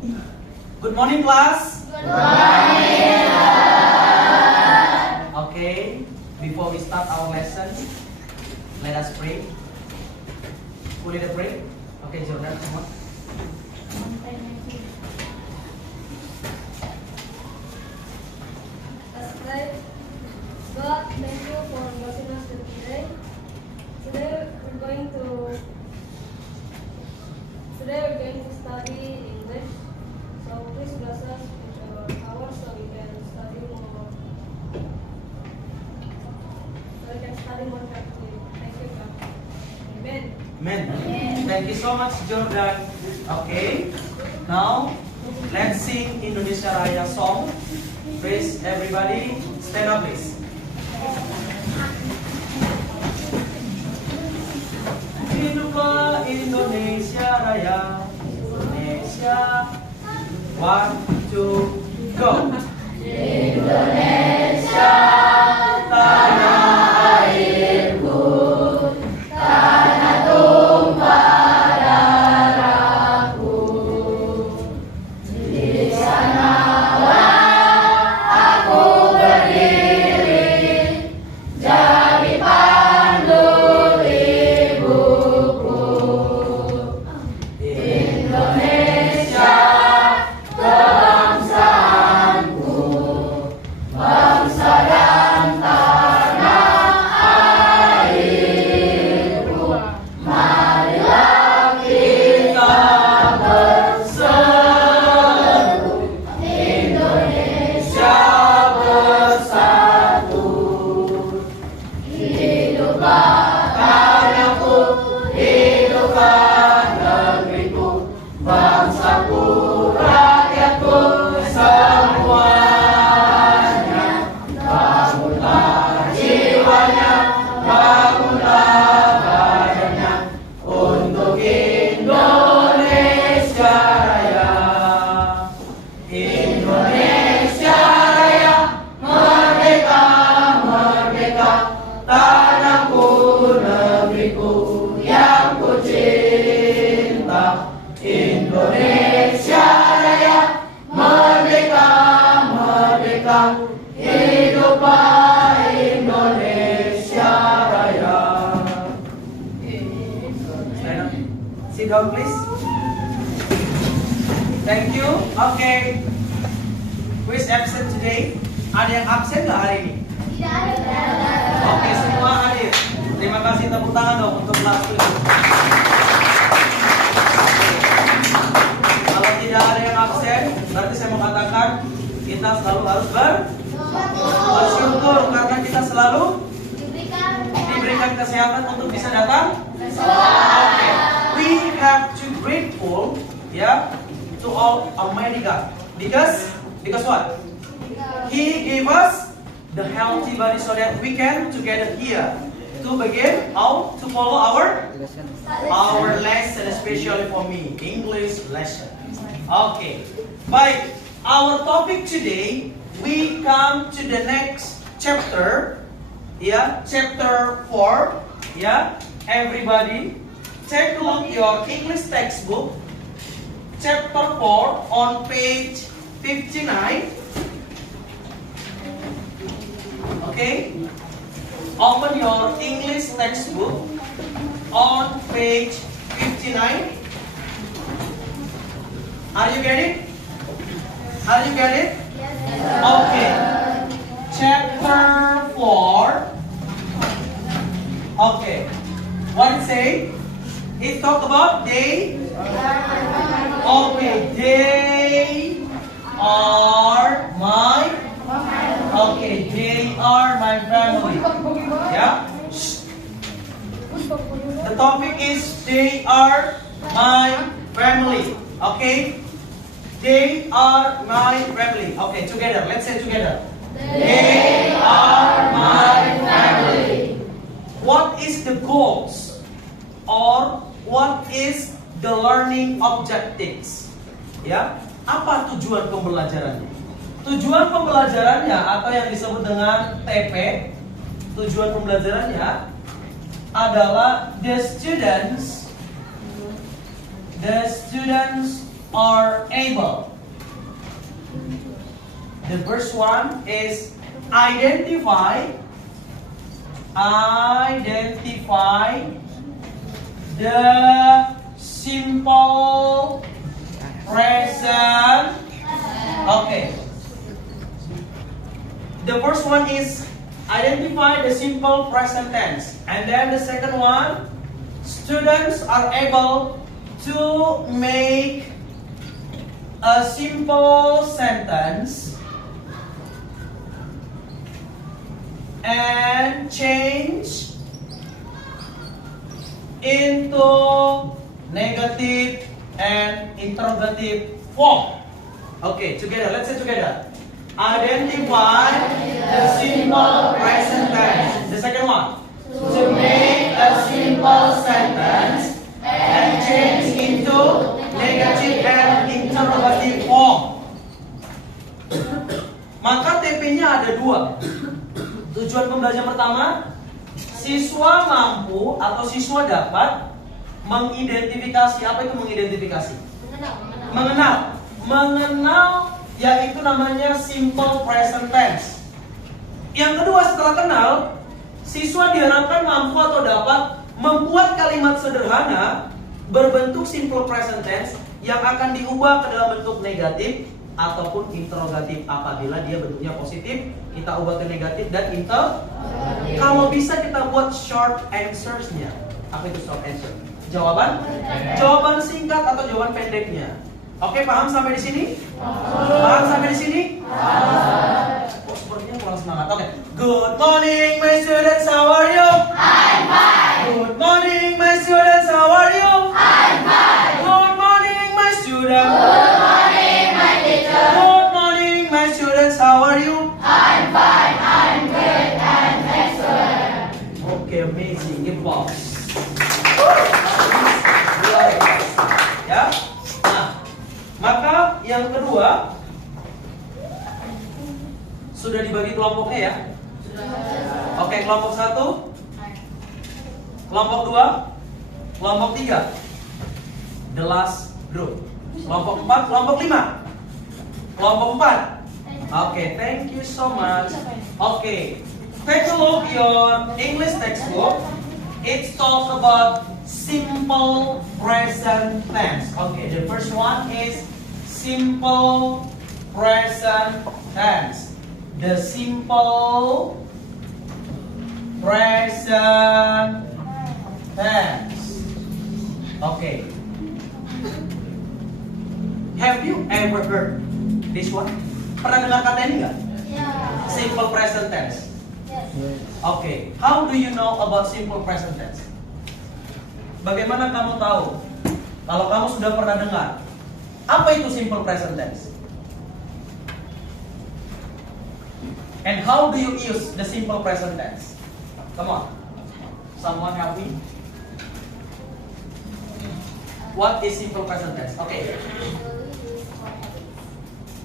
Good morning, class. Good morning. Okay, before we start our lesson, let us pray. Who lead the pray? Okay, Jordan, come on. Let's pray. God, thank you for blessing us today. Today we're going to study English. So please bless us with your power so we can study more. Carefully. Thank you, God. Amen. Amen. Thank you so much, Jordan. Okay, now let's sing Indonesia Raya song. Please, everybody, stand up, please. Hiduplah Indonesia Raya, Indonesia. 1, 2, go. Indonesia, tanah airku, tanah tumpah darahku. Di sanalah aku berdiri, jadi pandu ibuku. Indonesia, kebangsaanku, bangsa dan tanah airku. Marilah kita berseru, Indonesia bersatu. Hiduplah tanahku, hiduplah negeriku, bangsaku, rakyatku semuanya. Bangunlah jiwanya, bangunlah badannya untuk Indonesia Raya. Indonesia Raya, merdeka, merdeka, tanahku, negeriku yang ku cinta. Indonesia Raya, merdeka, merdeka, hiduplah Indonesia Raya. Stand up. Sit down, please. Thank you. Okay. Who is absent today? Ada yang absen nggak hari ini? Oke, semua hadir. Terima kasih, tepuk tangan dong untuk kelas ini. Kalau tidak ada yang absen, berarti saya mau katakan kita selalu harus bersyukur karena kita selalu diberikan kesehatan untuk bisa datang. Okay. We have to grateful, to all Almighty God because what? He gave us the healthy body so that we can together here to begin how to follow our lesson, especially for me, English lesson. Okay, baik. Our topic today, we come to the next chapter, chapter 4. Everybody, take a look your English textbook, chapter 4 on page 59. Okay, open your English textbook on page 59. Are you getting? Are you getting? Okay. Chapter 4. Okay. What it say? It talk about they. Okay. They are my. Okay. They are my family. Yeah. The topic is they are my family. Okay. They are my family. Okay, together. Let's say together. They are my family. What is the goals or what is the learning objectives? Apa tujuan pembelajarannya? Tujuan pembelajarannya atau yang disebut dengan TP, tujuan pembelajarannya adalah the students or able. The first one is identify the simple present. Okay. The first one is identify the simple present tense. And then the second one, students are able to make a simple sentence and change into negative and interrogative form. Okay, together, let's say together. Identify the simple present tense. The second one, to make a simple sentence and change into negative and interrogative form. Maka TP-nya ada dua. Tujuan pembelajaran pertama, siswa mampu atau siswa dapat mengidentifikasi. Apa itu mengidentifikasi? Mengenal, yaitu namanya simple present tense. Yang kedua, setelah kenal, siswa diharapkan mampu atau dapat membuat kalimat sederhana berbentuk simple present tense yang akan diubah ke dalam bentuk negatif ataupun interrogatif. Apabila dia bentuknya positif, kita ubah ke negatif dan interrogatif. Kalau bisa kita buat short answers-nya. Apa itu short answer? Jawaban singkat atau jawaban pendeknya. Oke, paham sampai di sini? Paham sampai di sini? Oh, sepertinya kurang semangat. Oke. Good morning, my students. How are you? I'm fine. Good morning, my students. How are you? I'm fine. Good morning, my students. Good morning, my teacher. Good morning, my students. How are you? I'm fine. I'm great and excellent. Okay, amazing. Give applause. Ya. Nah, maka yang kedua sudah dibagi kelompoknya ya. Oke, kelompok 1, kelompok 2, kelompok 3. The last group. Kelompok 4, kelompok 5. Kelompok 4. Oke, thank you so much. Oke, take a look your English textbook. It's talk about simple present tense. Okay, the first one is simple present tense. The simple present tense. Okay. Have you ever heard this one? Pernah dengar kata ini nggak? Yeah. Simple present tense. Yes. Okay. How do you know about simple present tense? Bagaimana kamu tahu? Kalau kamu sudah pernah dengar, apa itu simple present tense? And how do you use the simple present tense? Come on. Someone help me. What is simple present tense? Okay.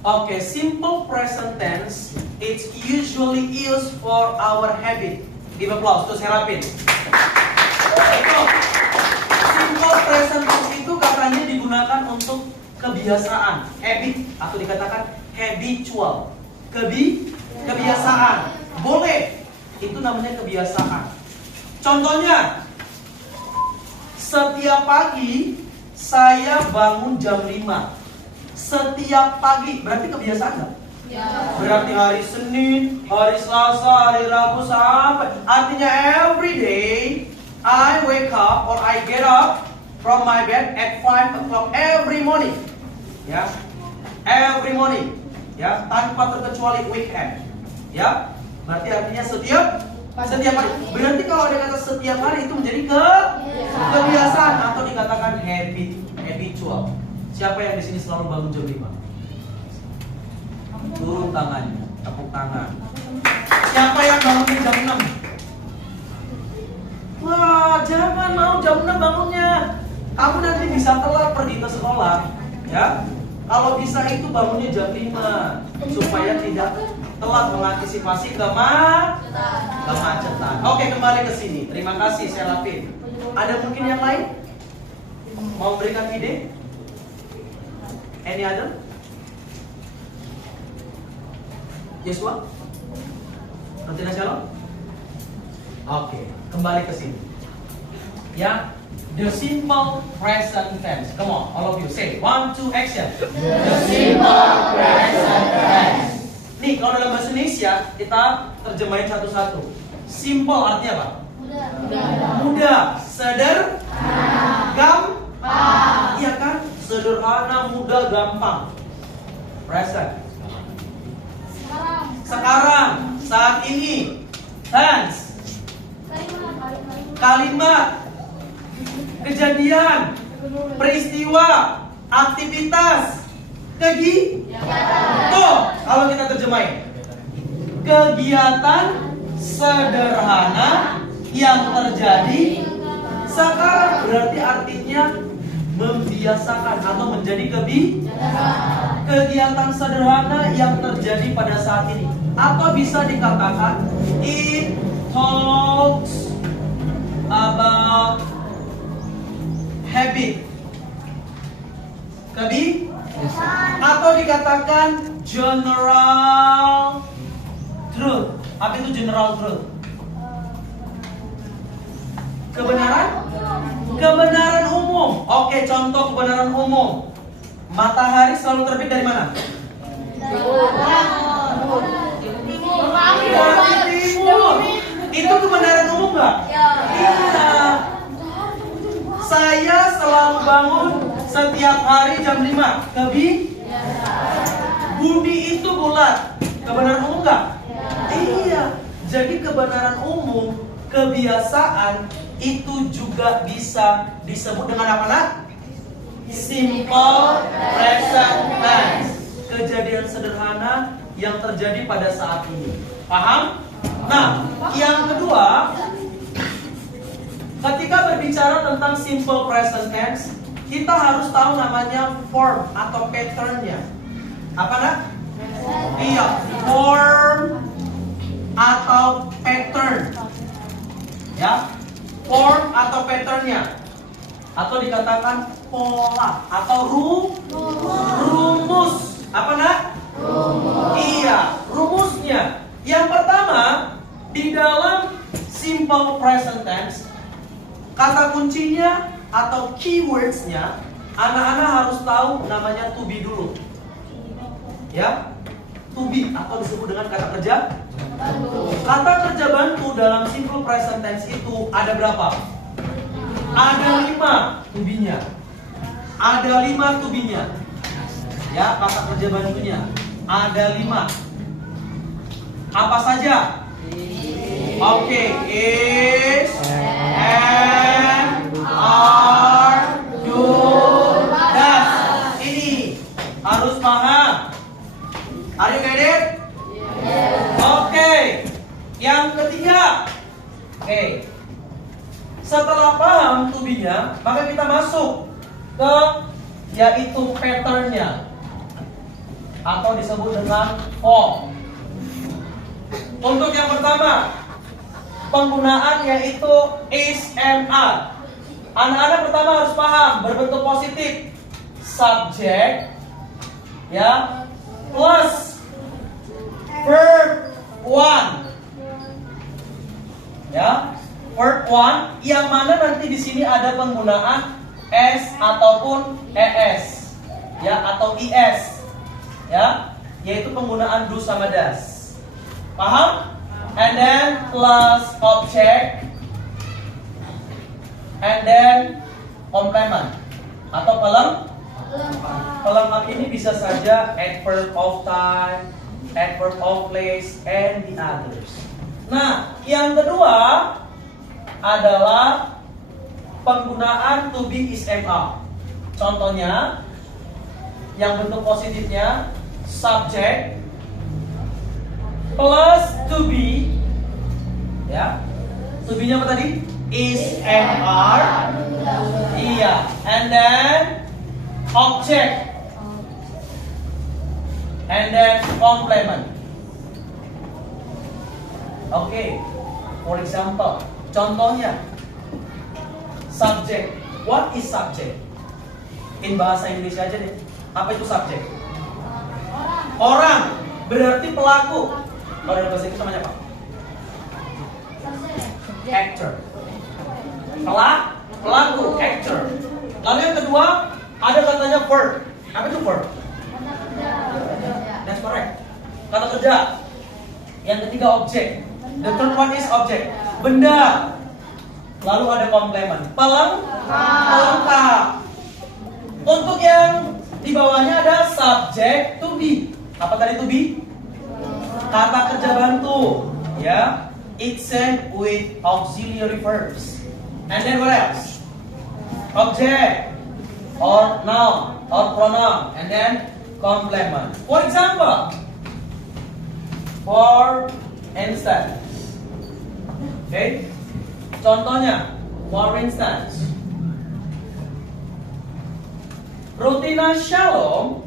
Okay, simple present tense it's usually used for our habit. Give applause to Serapin. Simple present tense itu katanya digunakan untuk kebiasaan, habit atau dikatakan habitual. Kebiasaan. Boleh. Itu namanya kebiasaan. Contohnya, setiap pagi saya bangun jam 5. Setiap pagi, berarti kebiasaan nggak? Ya. Berarti hari Senin, hari Selasa, hari Rabu sampai. Artinya every day I wake up or I get up from my bed at 5 o'clock every morning. Ya, every morning. Ya, tanpa terkecuali weekend. Ya, berarti artinya setiap hari. Berarti kalau ada kata setiap hari itu menjadi kebiasaan atau dikatakan habitual. Siapa yang di sini selalu bangun jam 5? Turun tangannya, tepuk tangan. Siapa yang bangun jam 6? Wah, jangan mau jam 6 bangunnya. Kamu nanti bisa telat pergi ke sekolah, ya. Kalau bisa itu bangunnya jam 5 supaya tidak telat mengantisipasi kemacetan. Oke, kembali ke sini. Terima kasih, Serapin. Ada mungkin yang lain? Mau berikan ide? Any other? Yesua? Rotina Shalom? Oke, kembali ke sini. Ya, the simple present tense. Come on, all of you say 1, 2, action. The simple present tense. Nih, kalau dalam bahasa Indonesia kita terjemahin satu-satu. Simple artinya apa? Mudah, gampang. Iya kan? Sederhana, mudah, gampang. Present. Sekarang, saat ini. Tense. Kalimat. Kejadian. Peristiwa. Aktivitas. Tuh, kalau kita terjemahin. Kegiatan sederhana yang terjadi sekarang, berarti artinya membiasakan atau menjadi kegiatan sederhana yang terjadi pada saat ini, atau bisa dikatakan it talks about habit, atau dikatakan general truth. Apa itu general truth? Kebenaran umum. Oke, contoh kebenaran umum. Matahari selalu terbit dari mana? Dari timur. Itu kebenaran umum nggak? Iya. Saya selalu bangun setiap hari jam 5. Bumi itu bulat. Kebenaran umum nggak? Iya. Jadi kebenaran umum, kebiasaan itu juga bisa disebut dengan apa, nak? Simple present tense. Kejadian sederhana yang terjadi pada saat ini. Paham? Nah, yang kedua, ketika berbicara tentang simple present tense, kita harus tahu namanya form atau patternnya. Apa, nak? Iya, form atau pattern. Ya, form atau patternnya, atau dikatakan pola atau rumus. Apa, nak? Iya, rumusnya. Yang pertama, di dalam simple present tense, kata kuncinya atau keywordsnya, anak-anak harus tahu namanya to be dulu. Ya, to be atau disebut dengan kata kerja. Kata kerja bantu dalam simple present tense itu ada berapa? Ada 5 to be-nya. Ada 5 to be-nya. Ya, kata kerja bantunya. Ada 5. Apa saja? Oke, is, am, are, do, does. Ini harus paham. Are you get it? Oke. Yang ketiga. Oke. Setelah paham to be-nya, maka kita masuk ke yaitu pattern-nya atau disebut dengan form. Untuk yang pertama, penggunaan yaitu is and are. Anak-anak pertama harus paham berbentuk positif. Subject ya plus verb 1. Ya, verb 1 yang mana nanti di sini ada penggunaan s ataupun es. Ya, atau is. Ya, yaitu penggunaan do sama does. Paham? And then plus object, and then complement atau pelengkap ini bisa saja adverb of time, adverb of place, and the others. Nah, yang kedua adalah penggunaan to be is am. Contohnya yang bentuk positifnya subject plus to be, ya, to be-nya apa tadi? Is and are. Iya, and then object, and then complement. Oke, for example, contohnya subject. What is subject? In bahasa Indonesia aja deh. Apa itu subjek? Orang. Berarti pelaku. Kalau dalam bahasa Inggris namanya apa? Actor. Pelaku, actor. Lalu yang kedua, ada katanya verb. Apa itu verb? That's correct. Kata kerja. Yang ketiga objek. The third one is object. Benda. Lalu ada komplement. Pelengkap. Untuk yang di bawahnya ada subject to be. Apa tadi to be? Kata kerja bantu. Ya. It's end with auxiliary verbs. And then what else? Object or noun or pronoun. And then complement. For example. For instance. Okay. Contohnya. For instance. Rutina Shalom.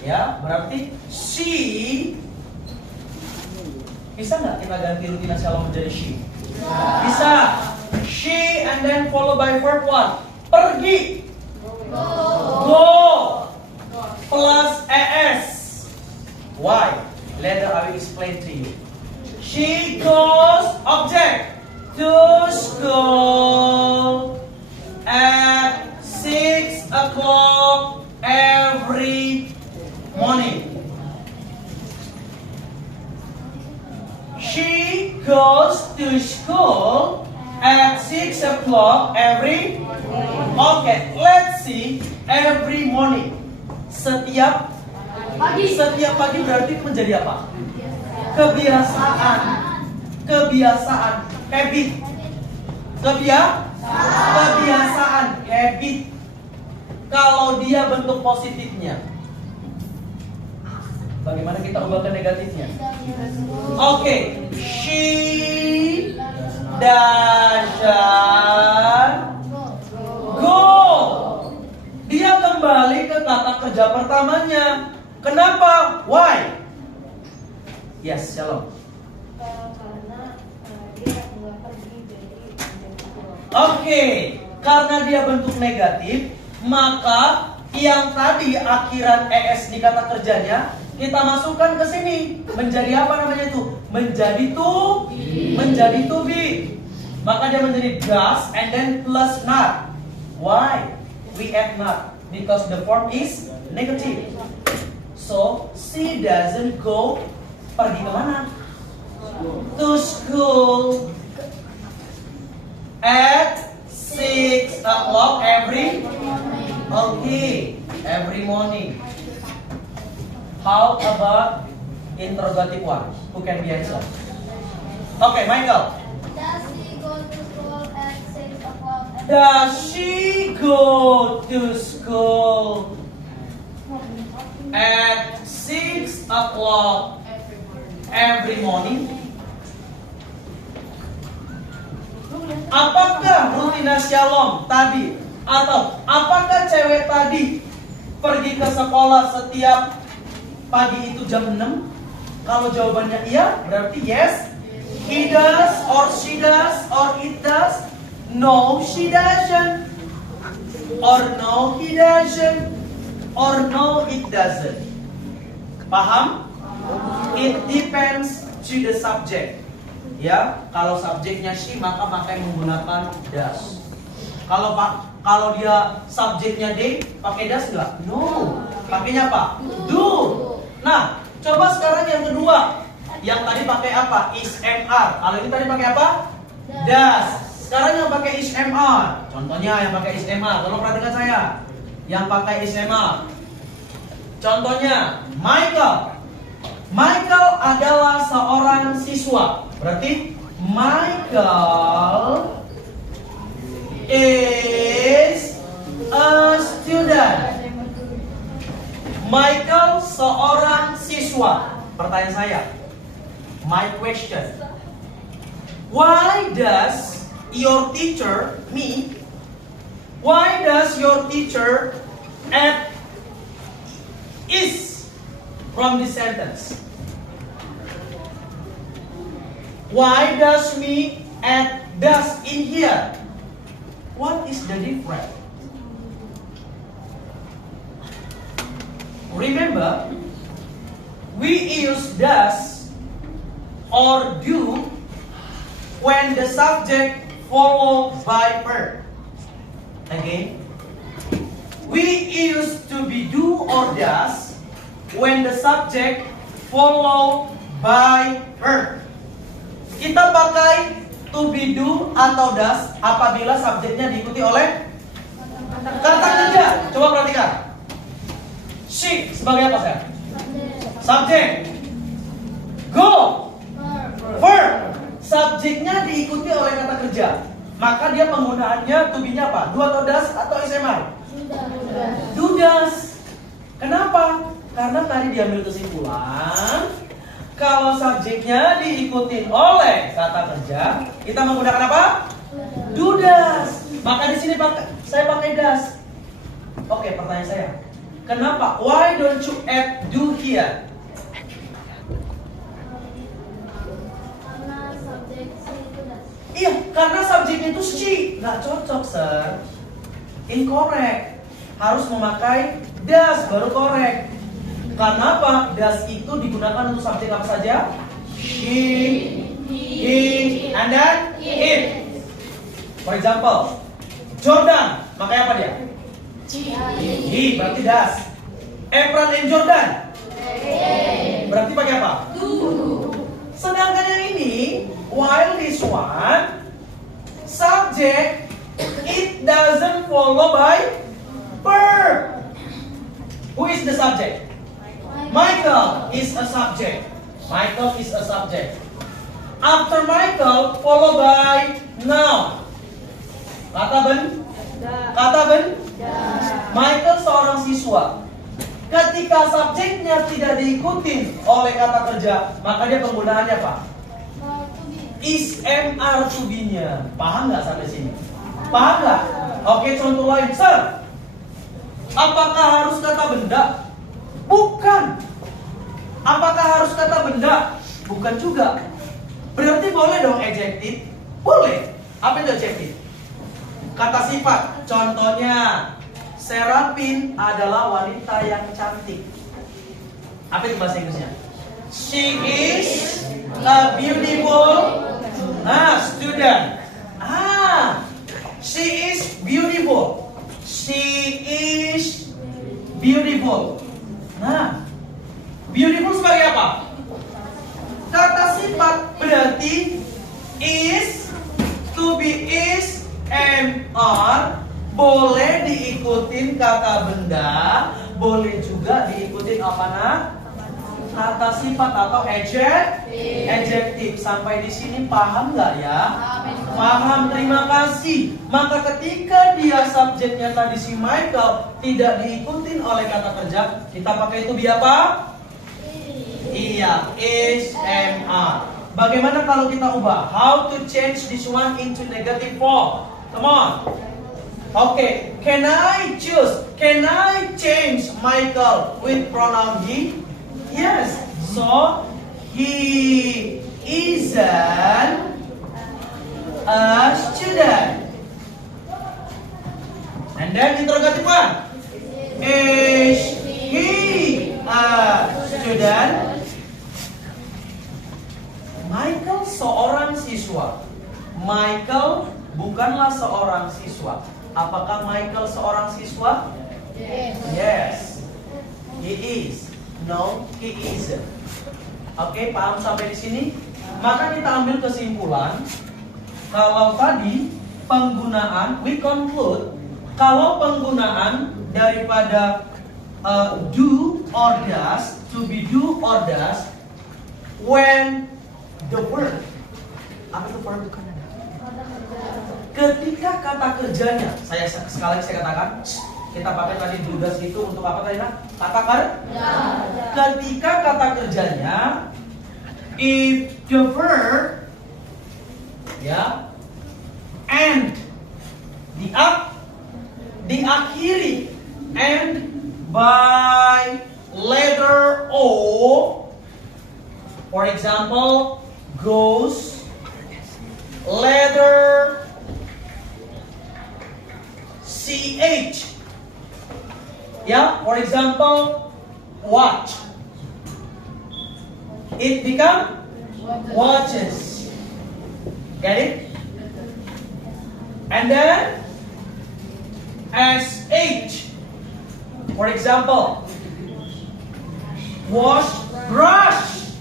Ya, berarti she. Bisa nggak kita ganti Rutina Shalom menjadi she? Bisa. She and then followed by verb one. Pergi. Go. Plus es. Why? Later I will explain to you. She goes object to school at 6 o'clock every morning. She goes to school at 6 o'clock every. Okay, let's see. Every morning. Setiap pagi berarti menjadi apa? Kebiasaan. Habit. Kebiasaan. Habit. Kalau dia bentuk positifnya, bagaimana kita ubah ke negatifnya? Oke, she doesn't go. Dia kembali ke kata kerja pertamanya. Kenapa? Why? Yes, Shalom. Oke, karena dia bentuk negatif, maka yang tadi akhiran es di kata kerjanya kita masukkan ke sini. Menjadi apa namanya itu? Menjadi to be. Maka dia menjadi does and then plus not. Why? We add not because the form is negative. So she doesn't go. Pergi kemana? To school at 6 o'clock every. Okay, every morning. How about interrogative one? Who can be answer? Okay, Michael. Does she go to school at 6 o'clock? Does she go to school at 6 o'clock every morning? Apakah Rutina Shalom tadi atau apakah cewek tadi pergi ke sekolah setiap pagi itu jam 6? Kalau jawabannya iya, berarti yes. He does or she does or it does. No, she doesn't. Or no, he doesn't. Or no, it doesn't. Paham? It depends to the subject. Ya, kalau subjeknya she maka pakai menggunakan does. Kalau dia subjeknya they, pakai does enggak? No. Pakainya apa? Do. Nah, coba sekarang yang kedua. Yang tadi pakai apa? Is MR. Kalau ini tadi pakai apa? Does. Sekarang yang pakai is MR. Contohnya yang pakai is MR. Tolong perhatikan saya. Yang pakai is MR. Contohnya, Michael. Michael adalah seorang siswa. Berarti Michael is a student. Michael seorang siswa. Pertanyaan saya, my question, why does your teacher, me, why does your teacher add is from this sentence? Why does me add does in here? What is the difference? remember, we use does or do when the subject followed by verb. Again, we use to be do or does when the subject followed by verb. Kita pakai to be do atau does apabila subjeknya diikuti oleh kata kerja. Coba perhatikan. She sebagai apa saya? Subjek. Go. Verb. Subjeknya diikuti oleh kata kerja. Maka dia penggunaannya to be-nya apa? Do atau does atau SMI? Do does. Kenapa? Karena tadi diambil kesimpulan kalau subjeknya diikuti oleh kata kerja, kita menggunakan apa? Do does. Maka di sini saya pakai does. Oke, pertanyaan saya. Kenapa? Why don't you add do here? Karena subjek si itu does. Iya, karena subjeknya itu she. Nggak cocok, sir. Incorrect. Harus memakai does baru correct. Karena apa? Does itu digunakan untuk subjek apa saja? He, and then it. For example, Jordan, makanya apa dia? He, berarti does. Efran and Jordan, berarti pakai apa? Sedangkan yang ini, while this one, subject, it doesn't follow by verb. Who is the subject? Michael is a subject. Michael is a subject. After Michael, followed by noun. Kata ben. Michael seorang siswa. Ketika subjeknya tidak diikuti oleh kata kerja, maka dia penggunaannya apa? Is MR to be-nya. Paham nggak sampai sini? Paham nggak? Oke, contoh lain, sir. Apakah harus kata benda? Bukan. Apakah harus kata benda? Bukan juga. Berarti boleh dong adjektif? Boleh. Apa itu adjektif? Kata sifat. Contohnya, Serapin adalah wanita yang cantik. Apa itu bahasa Inggrisnya? She is a beautiful student. She is beautiful. She is beautiful. Nah, beautiful sebagai apa? Kata sifat, berarti is, to be is, MR boleh diikutin kata benda, boleh juga diikutin apa nah? Kata sifat atau adjektif. Sampai di sini paham nggak ya? Paham, terima kasih. Maka ketika dia subjeknya tadi si Michael tidak diikutin oleh kata kerja, kita pakai itu bi apa? Iya, is, MR. Bagaimana kalau kita ubah? How to change this one into negative form? Come on. Okay, can I change Michael with pronoun he? Yes. So he isn't a student. And then interrogative one. Is he a student? Michael seorang siswa. Michael bukanlah seorang siswa. Apakah Michael seorang siswa? Yes. He is. No, he isn't. Oke, paham sampai di sini? Maka kita ambil kesimpulan kalau tadi penggunaan, we conclude kalau penggunaan daripada do or does, to be do or does, when the verb, apa itu verb? Ketika kata kerjanya, sekali saya katakan, kita pakai tadi do does itu untuk apa tadi nak? Kata kerja. Ketika kata kerjanya, if the verb, ya, and diakhiri and by letter O, for example, goes, letter CH. Ya, for example, watch. It become watches. Get it? And then SH. For example, wash, brush.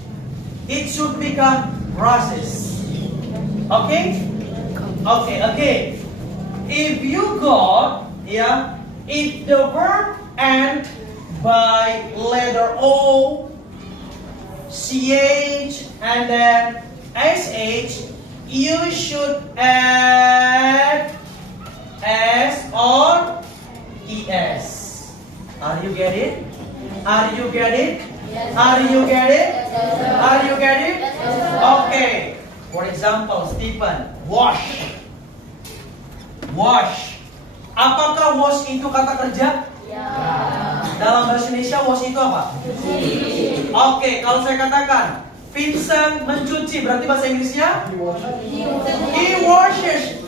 It should become brushes. Okay? Okay, again. If you got, if the verb end by letter O, CH, and then SH, you should add S or ES. Are you get it? Are you get it? Are you get it? Are you get it? Okay. For example, Stephen, wash. Wash. Apakah wash itu kata kerja? Ya. Dalam bahasa Indonesia wash itu apa? Oke, kalau saya katakan Vincent mencuci, berarti bahasa Inggrisnya? He washes.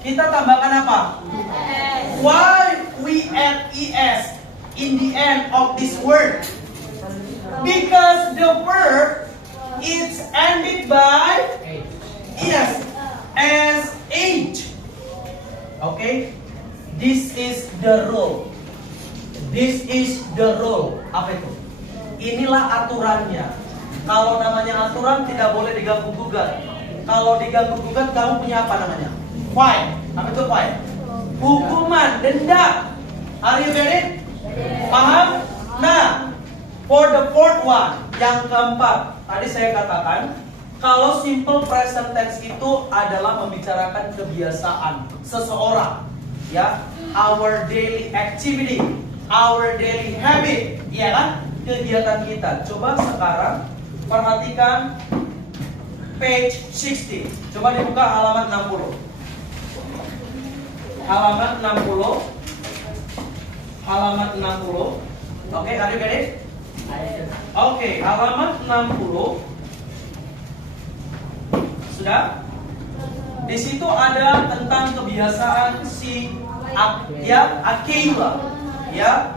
Kita tambahkan apa? Why we add ES in the end of this word? Because the verb is ended by ES as H. Okay? This is the rule. This is the rule. Apa itu? Inilah aturannya. Kalau namanya aturan tidak boleh diganggu gugat. Kalau diganggu gugat kamu punya apa namanya? Fine. Apa itu fine? Hukuman, denda. Are you get it? Paham? Nah, for the fourth one, yang keempat, tadi saya katakan kalau simple present tense itu adalah membicarakan kebiasaan seseorang, ya, our daily activity, our daily habit, ya kan, kegiatan kita. Coba sekarang perhatikan page 60. Coba dibuka halaman 60. Halaman 60. Halaman 60. Oke, are you get it? Oke, halaman 60. Sudah? Di situ ada tentang kebiasaan si Akela. Ya.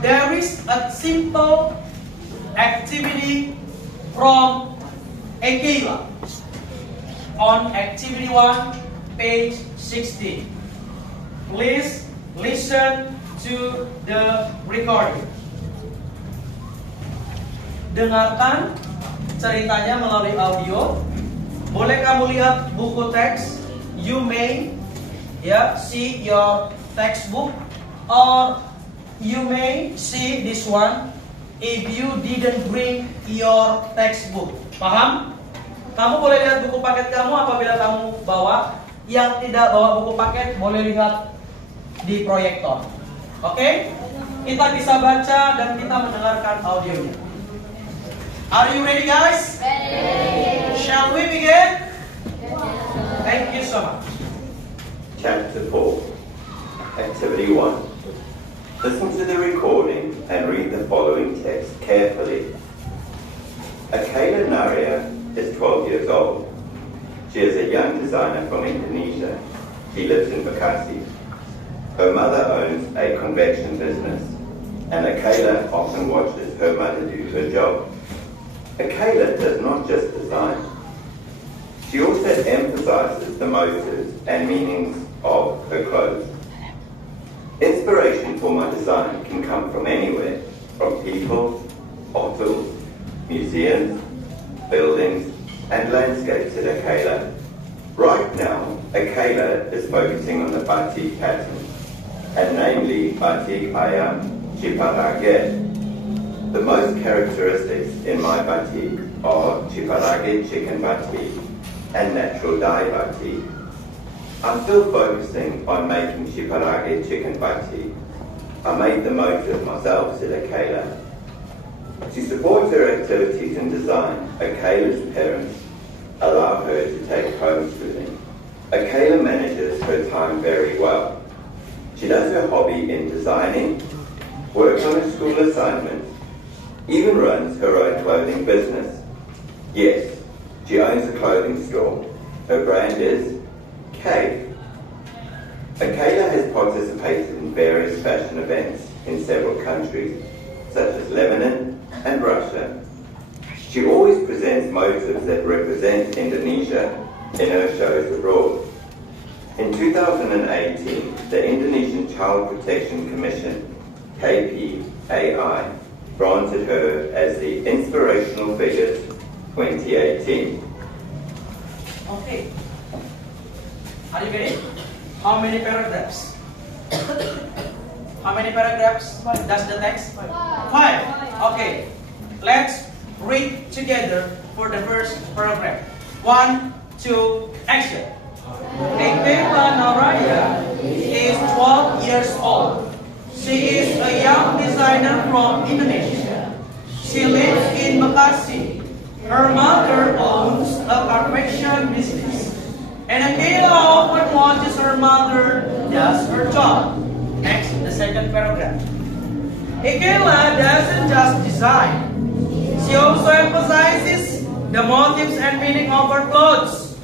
There is a simple activity from Akela. On activity 1, page 60. Please listen to the recording. Dengarkan ceritanya melalui audio. Boleh kamu lihat buku teks? You may see your textbook, or you may see this one if you didn't bring your textbook. Paham? Kamu boleh lihat buku paket kamu apabila kamu bawa. Yang tidak bawa buku paket boleh lihat di proyektor. Oke? Kita bisa baca dan kita mendengarkan audionya. Are you ready, guys? Ready. Shall we begin? Thank you so much. Chapter 4, Activity 1. Listen to the recording and read the following text carefully. Akela Naria is 12 years old. She is a young designer from Indonesia. She lives in Bekasi. Her mother owns a convection business, and Akela often watches her mother do her job. Akela does not just design. She also emphasizes the motives and meanings of her clothes. Inspiration for my design can come from anywhere, from people, bottles, museums, buildings, and landscapes at Akela. Right now, Akela is focusing on the batik pattern, and namely batik ayam Ciparage. The most characteristics in my batik are Ciparage chicken batik and natural dye batik. I'm still focusing on making Ciparage chicken batik. I made the motif myself, said Akela. To support her activities in design, Akela's parents allow her to take homeschooling. Akela manages her time very well. She does her hobby in designing, works on her school assignments, even runs her own clothing business. Yes, she owns a clothing store. Her brand is Cave. Akela has participated in various fashion events in several countries, such motives that represent Indonesia in her shows abroad. In 2018, the Indonesian Child Protection Commission, KPAI, granted her as the Inspirational Figures 2018. Okay. Are you ready? How many paragraphs? How many paragraphs does the text? 5. Okay. Let's read together for the first paragraph. 1, 2, action. Ekela Naraya is 12 years old. She is a young designer from Indonesia. She lives in Bekasi. Her mother owns a confection business. And Ekela often watches her mother does her job. Next, the second paragraph. Ekela doesn't just design. She also emphasizes the motives and meaning of her clothes.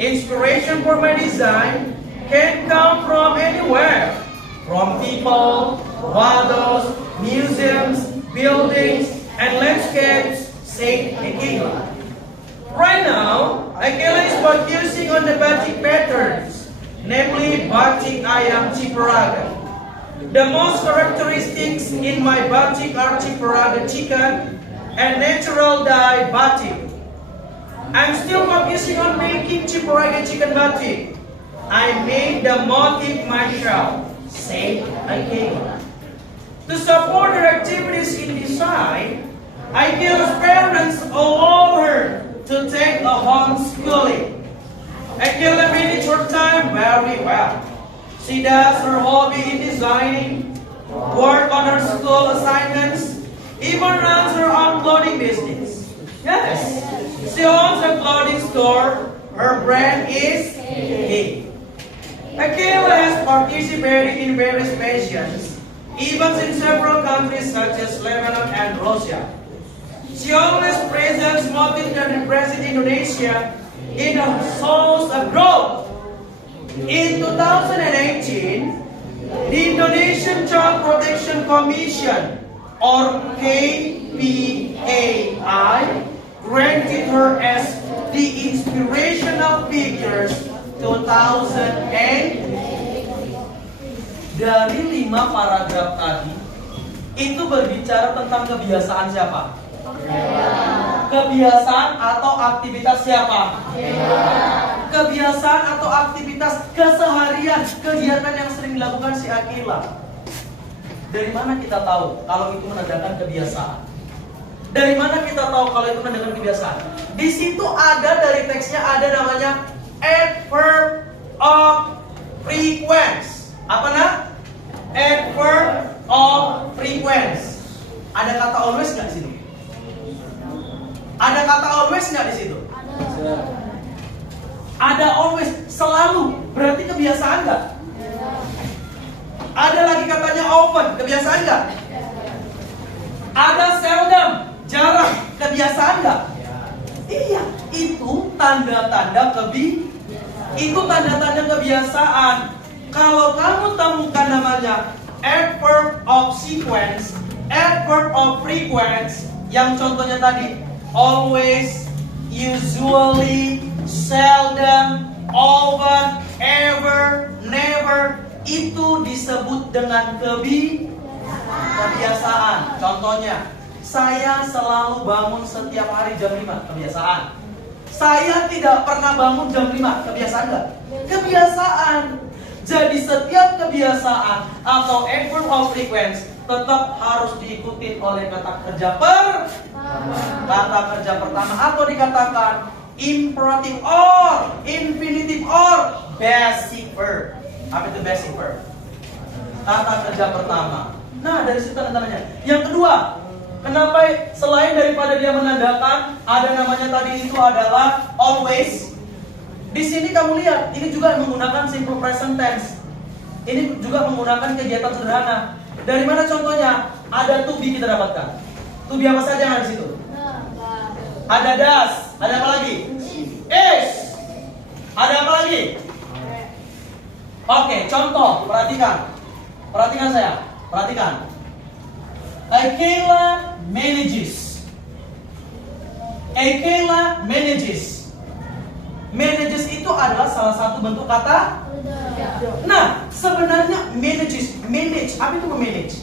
Inspiration for my design can come from anywhere. From people, models, museums, buildings, and landscapes, said Ekela. Right now, Ekela is focusing on the batik patterns, namely batik ayam Ciparaga. The most characteristics in my batik are Ciparaga chicken and natural dye batik. I'm still focusing on making Ciparaga chicken batik. I made the motif myself, said Ekela. To support her activities in design, Ekela's parents allow her to take a homeschooling. Ekela manages her time very well. She does her hobby in designing, work on her school assignments, even runs her own clothing business. Yes, she owns a clothing store. Her brand is Hey. Ekela has participated in various fashions, events in several countries such as Lebanon and Russia. She always presents motifs that represent Indonesia in her shows abroad. In 2018, the Indonesian Child Protection Commission, or KPAI, granted her as the Inspirational Figures 2008. Dari 5 paragraf tadi, itu berbicara tentang kebiasaan siapa? Kebiasaan atau aktivitas siapa? Kebiasaan atau aktivitas keseharian, kegiatan yang sering dilakukan si Ekela. Dari mana kita tahu kalau itu menandakan kebiasaan? Dari mana kita tahu kalau itu menandakan kebiasaan? Di situ ada dari teksnya ada namanya adverb of frequency. Apa nak? Adverb of frequency. Ada kata always nggak di sini? Ada kata always nggak di situ? Ada always, selalu. Berarti kebiasaan nggak? Ada lagi katanya often, kebiasaan nggak? Ada seldom, jarang, kebiasaan nggak? Iya, itu tanda-tanda kebiasaan. Kalau kamu temukan namanya adverb of sequence, adverb of frequency, yang contohnya tadi always, usually, seldom, often, ever, never, itu disebut dengan kebiasaan. Contohnya, saya selalu bangun setiap hari jam 5, kebiasaan. Saya tidak pernah bangun jam 5, kebiasaan nggak? Kebiasaan. Jadi setiap kebiasaan atau adverb of frequency tetap harus diikuti oleh kata kerja pertama atau dikatakan imperative or, infinitive or, basic verb. Apa itu basic verb? Kata kerja pertama. Nah, dari situ tanda-tandanya. Yang kedua, kenapa selain daripada dia menandakan ada namanya tadi itu adalah always. Di sini kamu lihat, ini juga menggunakan simple present tense. Ini juga menggunakan kegiatan sederhana. Dari mana contohnya? Ada to be kita dapatkan. To be apa saja yang ada di situ? Ada does. Ada apa lagi? Is. Ada apa lagi? Oke, contoh. Perhatikan. Perhatikan saya. Perhatikan. Ekela manages. Kayla manages. Manages itu adalah salah satu bentuk kata. Nah, sebenarnya manage, apa itu memanage?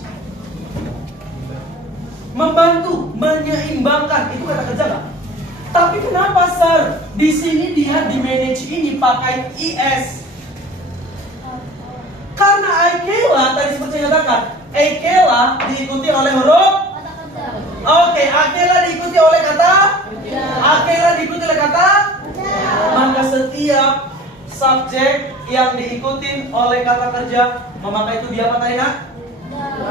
Membantu, menyeimbangkan, itu kata kerja nggak? Tapi kenapa sir? Di sini dia di manage ini pakai is. Karena Kayla tadi seperti saya katakan, Kayla diikuti oleh huruf. Oke, Kayla diikuti oleh kata. Kayla diikuti oleh kata. Maka setiap subjek yang diikuti oleh kata kerja memakai itu dia apa tadi nak?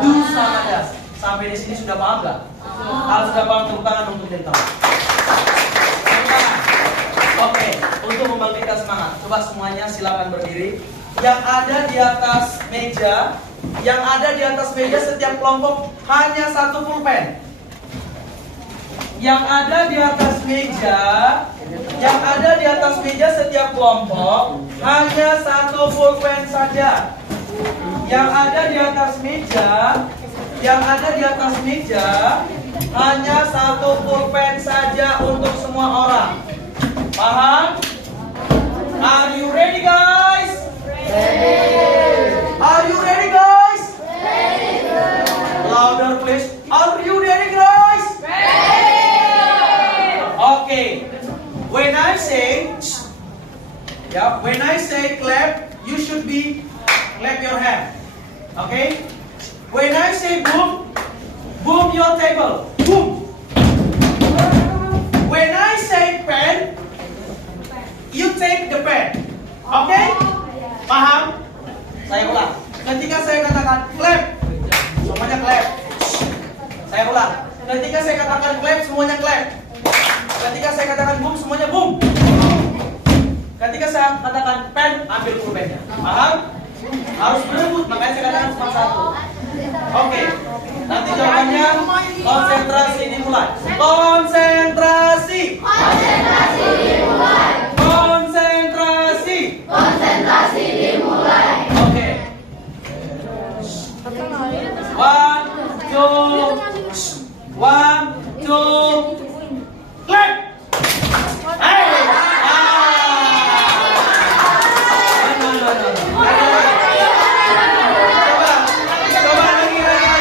Do sama das. Sampai di sini sudah paham nggak? Harus sudah paham, tepuk tangan untuk kita. Oke, untuk membangkitkan semangat, coba semuanya silakan berdiri. Yang ada di atas meja, setiap kelompok hanya satu pulpen. Yang ada di atas meja, setiap kelompok hanya satu pulpen saja. Yang ada di atas meja, hanya satu pulpen saja untuk semua orang. Paham? Are you ready, guys? Are you ready, guys? Louder, please. Are you ready, guys? Okay. When I say clap, you should be clap your hand. Okay? When I say boom, boom your table. Boom. When I say pen, you take the pen. Okay? Paham? Saya ulang. Ketika saya katakan clap, semuanya clap. Saya ulang. Ketika saya katakan clap, semuanya clap. Ketika saya katakan boom, semuanya boom. Ketika saya katakan pen, ambil pulpennya. Paham? Harus berebut, makanya saya katakan cuma satu. Oke. Nanti jawabannya konsentrasi dimulai. Konsentrasi. Oke. One, two, clap. Coba lagi.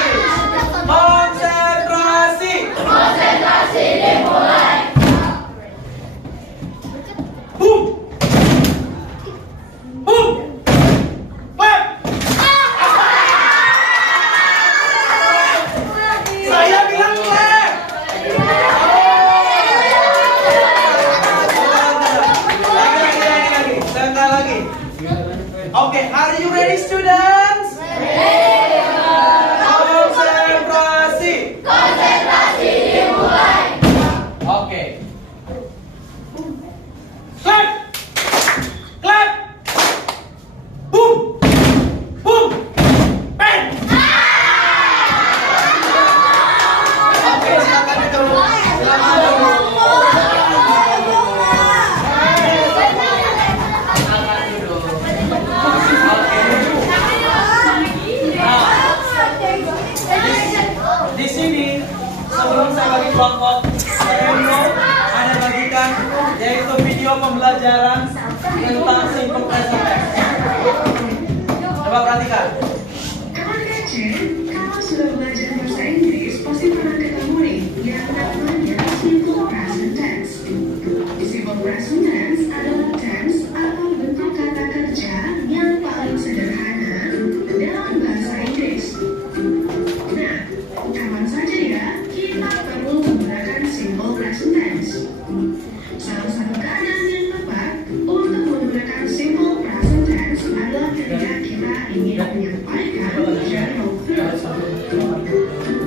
Konsentrasi dimulai. Boom. Clap. Saya bilang clap. Lagi. Sebentar lagi. Oke, are you ready, students? Konsentrasi dimulai. Oke. Clap. Boom. Pen. Oke, silakan dulu. Di sini sebelum saya bagi kelompok, saya mau ada bagikan yaitu video pembelajaran tentang simple present tense. Coba perhatikan. Kalau sudah belajar bahasa Inggris, pasti pernah ketemu nih yang namanya simple present tense. Simple present tense adalah tense atau bentuk kata kerja yang paling sederhana dalam bahasa Inggris. Nah, kapan saja ya kita perlu menggunakan simple present tense. Salah satu keadaan yang tepat untuk menggunakan simple present tense adalah ketika kita ingin menyampaikan general truth.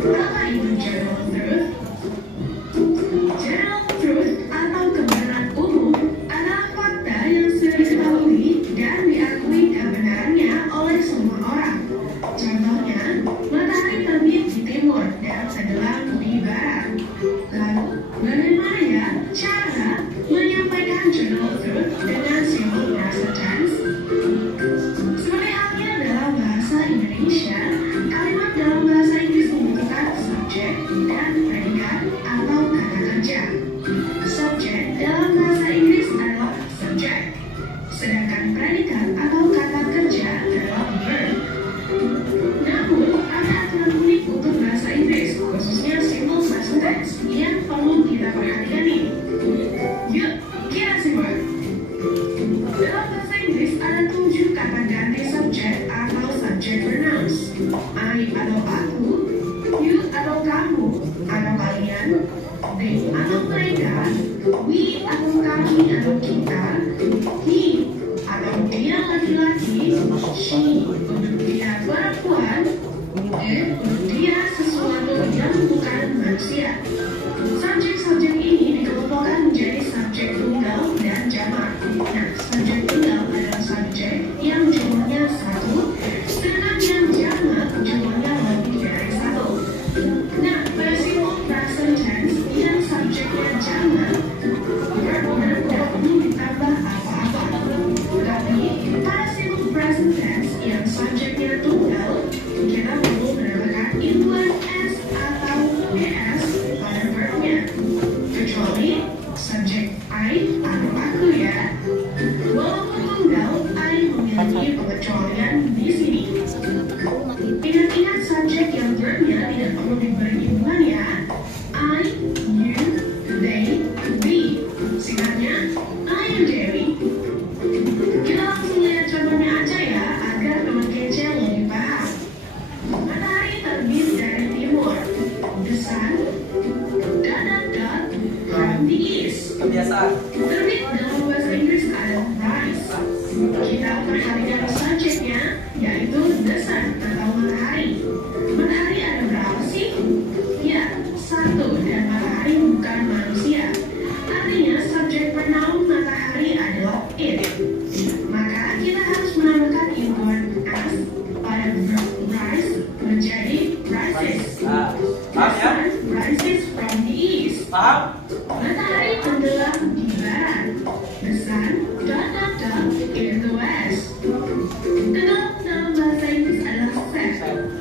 Apa itu general truth? General truth atau kebenaran umum adalah fakta yang sudah diketahui dan diakui kebenarannya oleh semua orang. Contohnya, matahari terbit di timur dan tenggelam di barat. Lalu, bagaimana ya cara menyampaikan general truth dengan simple present tense? Seperti halnya dalam bahasa Indonesia, kalimat dalam bahasa Inggris membutuhkan subjek dan predikat atau kata kerja. Subjek dalam bahasa Inggris adalah subject, sedangkan predikat atau kata kerja adalah verb. Namun, ada aturan unik untuk bahasa Inggris, khususnya simple present tense, yang perlu kita perhatikan nih. Yuk, kita simak. Dalam bahasa Inggris ada 7 kata ganti subjek atau subject pronouns. I atau aku, you atau kamu atau kalian, they atau mereka, we atau kami atau kita, he atau dia laki-laki, she untuk dia perempuan, and untuk dia sesuatu yang bukan manusia. Subjek-subjek ini dikelompokkan menjadi subjek tunggal dan jamak. Nah, subjek tunggal adalah subjek yang jumlahnya 1, sedangkan yang jamak jumlahnya lebih dari 1. Nah, pada simple present tense yang subjeknya jamak, verbnya tidak perlu ditambah apa-apa. Tapi pada simple present tense yang subjeknya tunggal, kita perlu menambahkan imbuhan s atau es pada verbnya. Kecuali subjek I atau aku ya. Walaupun tunggal, I memiliki pengecualian di sini. Ingat-ingat subjek yang verbnya tidak perlu diberi imbuhan ya. I, you, they, we. Singkatnya, I am Dewi. Kita langsung lihat contohnya aja ya, agar teman kece lebih paham. Matahari terbit dari timur. The sun, from the east. Kebiasaan. Terbit dalam bahasa Inggris adalah rise. Kita perhatikan subjeknya, yaitu the sun atau matahari. Matahari ada berapa sih? Ya, 1, dan matahari bukan manusia. Artinya subjek pronoun matahari adalah it. Maka kita harus menambahkan imbuhan as pada verb rise menjadi rises. Nah, The paham ya? sun rises from the east. Paham? Matahari tenggelam di barat. The sun in the west. Tenggelam dalam bahasa Inggris adalah set.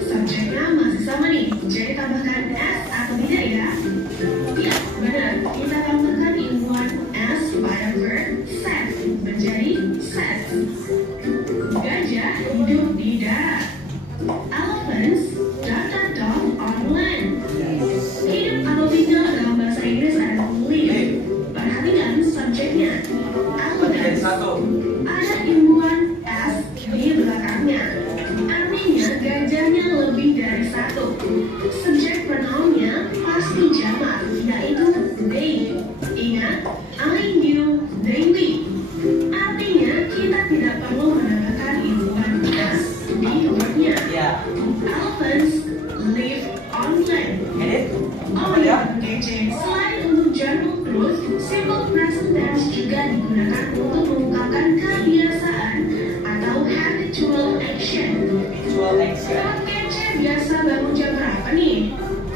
Subjeknya masih sama nih. Jadi tambahkan s atau tidak ya? Ya, benar. Kita tambahkan imbuhan s pada verb set menjadi set. Gajah hidup di darat. Elephants on land. Hidup atau tinggal dalam bahasa Inggris adalah live. Perhatikan subjeknya. Jadi Elephants. 1. Ada imbuhan s di belakangnya. Artinya gajahnya lebih dari 1. Subjek pronounnya pasti jamak, yaitu they. Ingat, I, you, they, we. Artinya kita tidak perlu menambahkan imbuhan s di verbnya. Ya. Elephants live on land. Get it? Oh Betul ya? ya, kece. Selain untuk general truth, simple present tense juga digunakan untuk mengungkapkan kebiasaan atau habitual action. Visual action. Kalau kece biasa bangun jam berapa nih?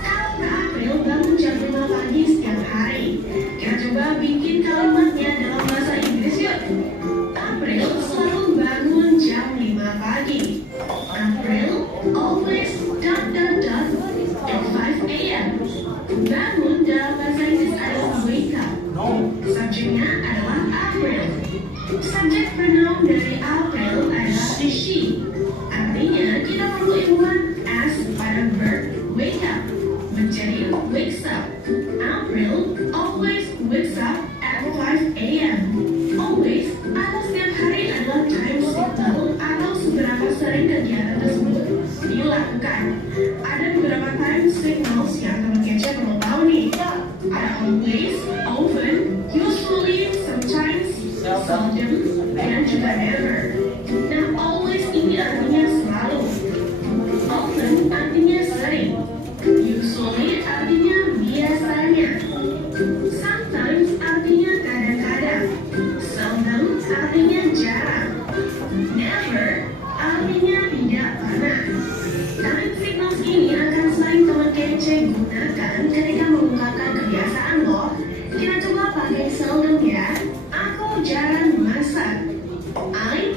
Kalau Kak April bangun jam 5 pagi setiap hari. Kita coba bikin kalimatnya dalam bahasa Inggris yuk. April selalu bangun jam 5 pagi. April always at 5 a.m. Bangun dalam bahasa Inggris adalah wake up. No. Subjeknya adalah April. Subjek pronoun dari April adalah she. Artinya kita perlu imbuhan s pada verb wake up menjadi wakes up. April always wakes up at 5 a.m. Always atau setiap hari adalah time signal atau seberapa sering kegiatan tersebut dilakukan. Ada beberapa time signals yang teman kece perlu tahu nih. Ada always, often, usually, sometimes, seldom, dan juga never. Nah, always ini artinya selalu. Often artinya sering. Usually artinya biasanya. Sometimes artinya kadang-kadang. Seldom artinya jarang. Never artinya tidak pernah. Time signals ini akan sering teman kece gunakan ketika mengungkapkan kebiasaan loh. Kita coba pakai seldom ya. Aku jarang masak. I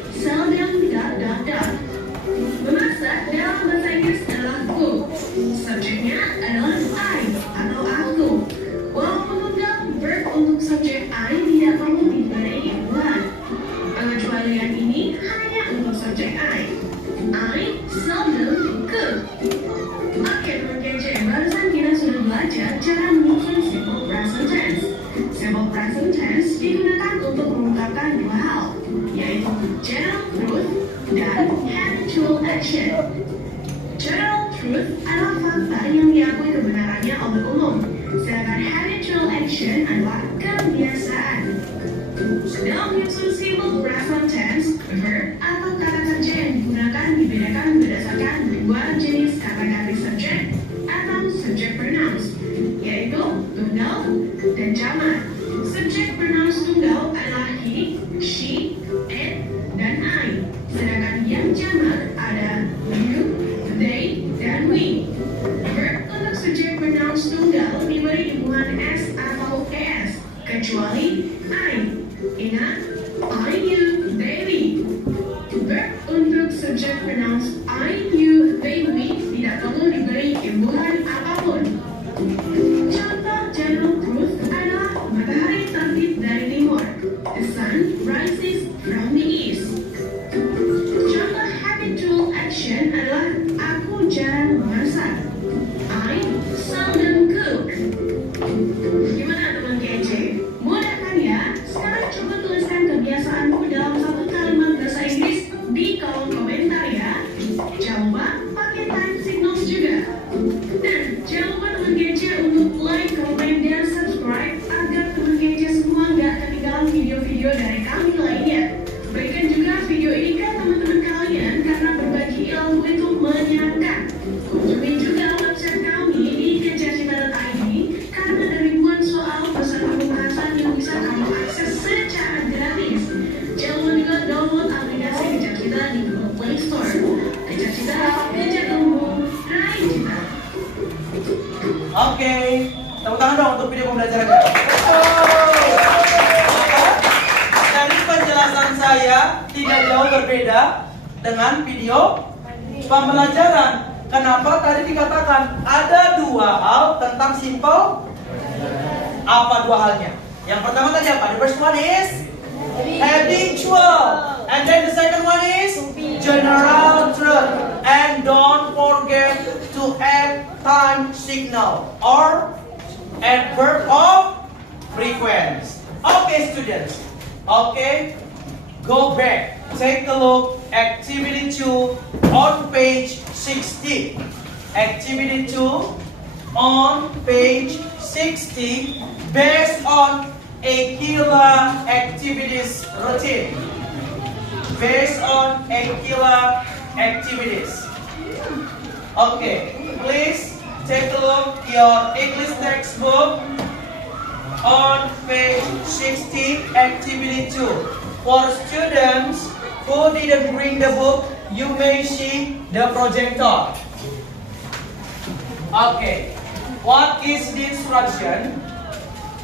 action adalah kebiasaan. Dalam menyusun simple present tense, verb atau kata kerja yang digunakan dibedakan berdasarkan dua jenis kata ganti subjek atau subject pronouns, yaitu tunggal dan jamak. Subject pronouns tunggal adalah he, she, it, dan I. Sedangkan yang jamak ada you, they, dan we. Verb untuk subject pronouns tunggal diberi hubungan s atau es, kecuali I. Ingat, I, you, they, we. Verb untuk subject pronouns I, you, they, we tidak perlu diberi hubungan apapun. Contoh general proof adalah matahari terbit dari timur. The sun rises from the east. Contoh habitual action adalah aku jarang memasak. I seldom cook. Gimana teman kece? Mudah kan ya? Sekarang coba tuliskan kebiasaanmu dalam satu kalimat bahasa Inggris di kolom komentar ya. Jangan lupa pakai time signals juga. Dan jangan lupa teman kece untuk like, comment, dan subscribe agar teman kece semua nggak ketinggalan video-video dari kami lainnya. Berikan juga video ini ke teman-teman kalian karena berbagi ilmu itu menyenangkan. Kunjungi juga website kami di kejarcita.id karena ada ribuan soal beserta pembahasan yang bisa kamu akses secara gratis. Jangan lupa juga download aplikasi Kejarcita di Google Play Store. Kejarcita, kejar ilmu, raih cita. Oke, tepuk tangan dong untuk video pembelajarannya. Dari penjelasan saya tidak jauh berbeda dengan video pembelajaran. Kenapa tadi dikatakan ada dua hal tentang simple? Apa dua halnya? Yang pertama tadi apa? The first one is habitual, and then the second one is general truth. And don't forget to add time signal or adverb of frequency. Okay, students. Okay, go back. Take a look. Activity 2 on page 60. Activity 2 on page 60 based on Aquila activities routine. Based on Aquila activities. Okay, please take a look your English textbook on page 60, activity 2. For students who didn't bring the book, you may see the projector. Okay, what is the instruction?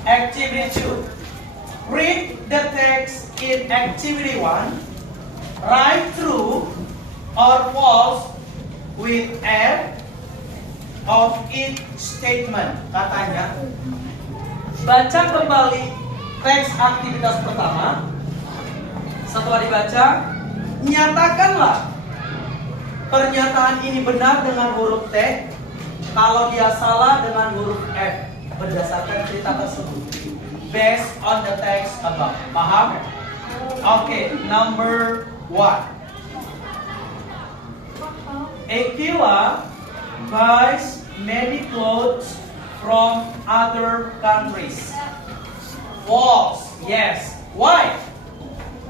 Activity 2. Read the text in activity 1. Write true or false with a of each statement. Katanya, baca kembali teks aktivitas pertama. Setelah dibaca, nyatakanlah pernyataan ini benar dengan huruf T, kalau dia salah dengan huruf F berdasarkan cerita tersebut. Based on the text above. Paham? Okay, number 1. Aquila buys many clothes from other countries. False. Yes. Why?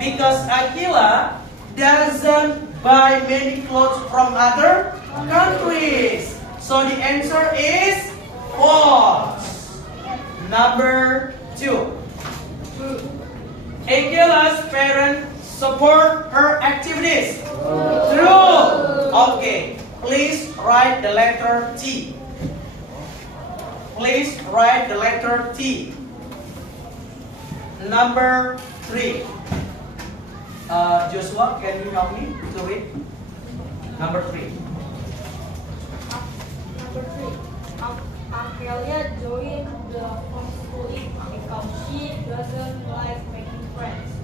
Because Aquila doesn't buy many clothes from other countries. So the answer is false. Number 2. Aquila's parents support her activities. True. Okay. Please write the letter T. Please write the letter T. Number 3. Joshua, can you help me to read? Number 3. Number 3. Amelia joined the homeschooling because she doesn't like making friends.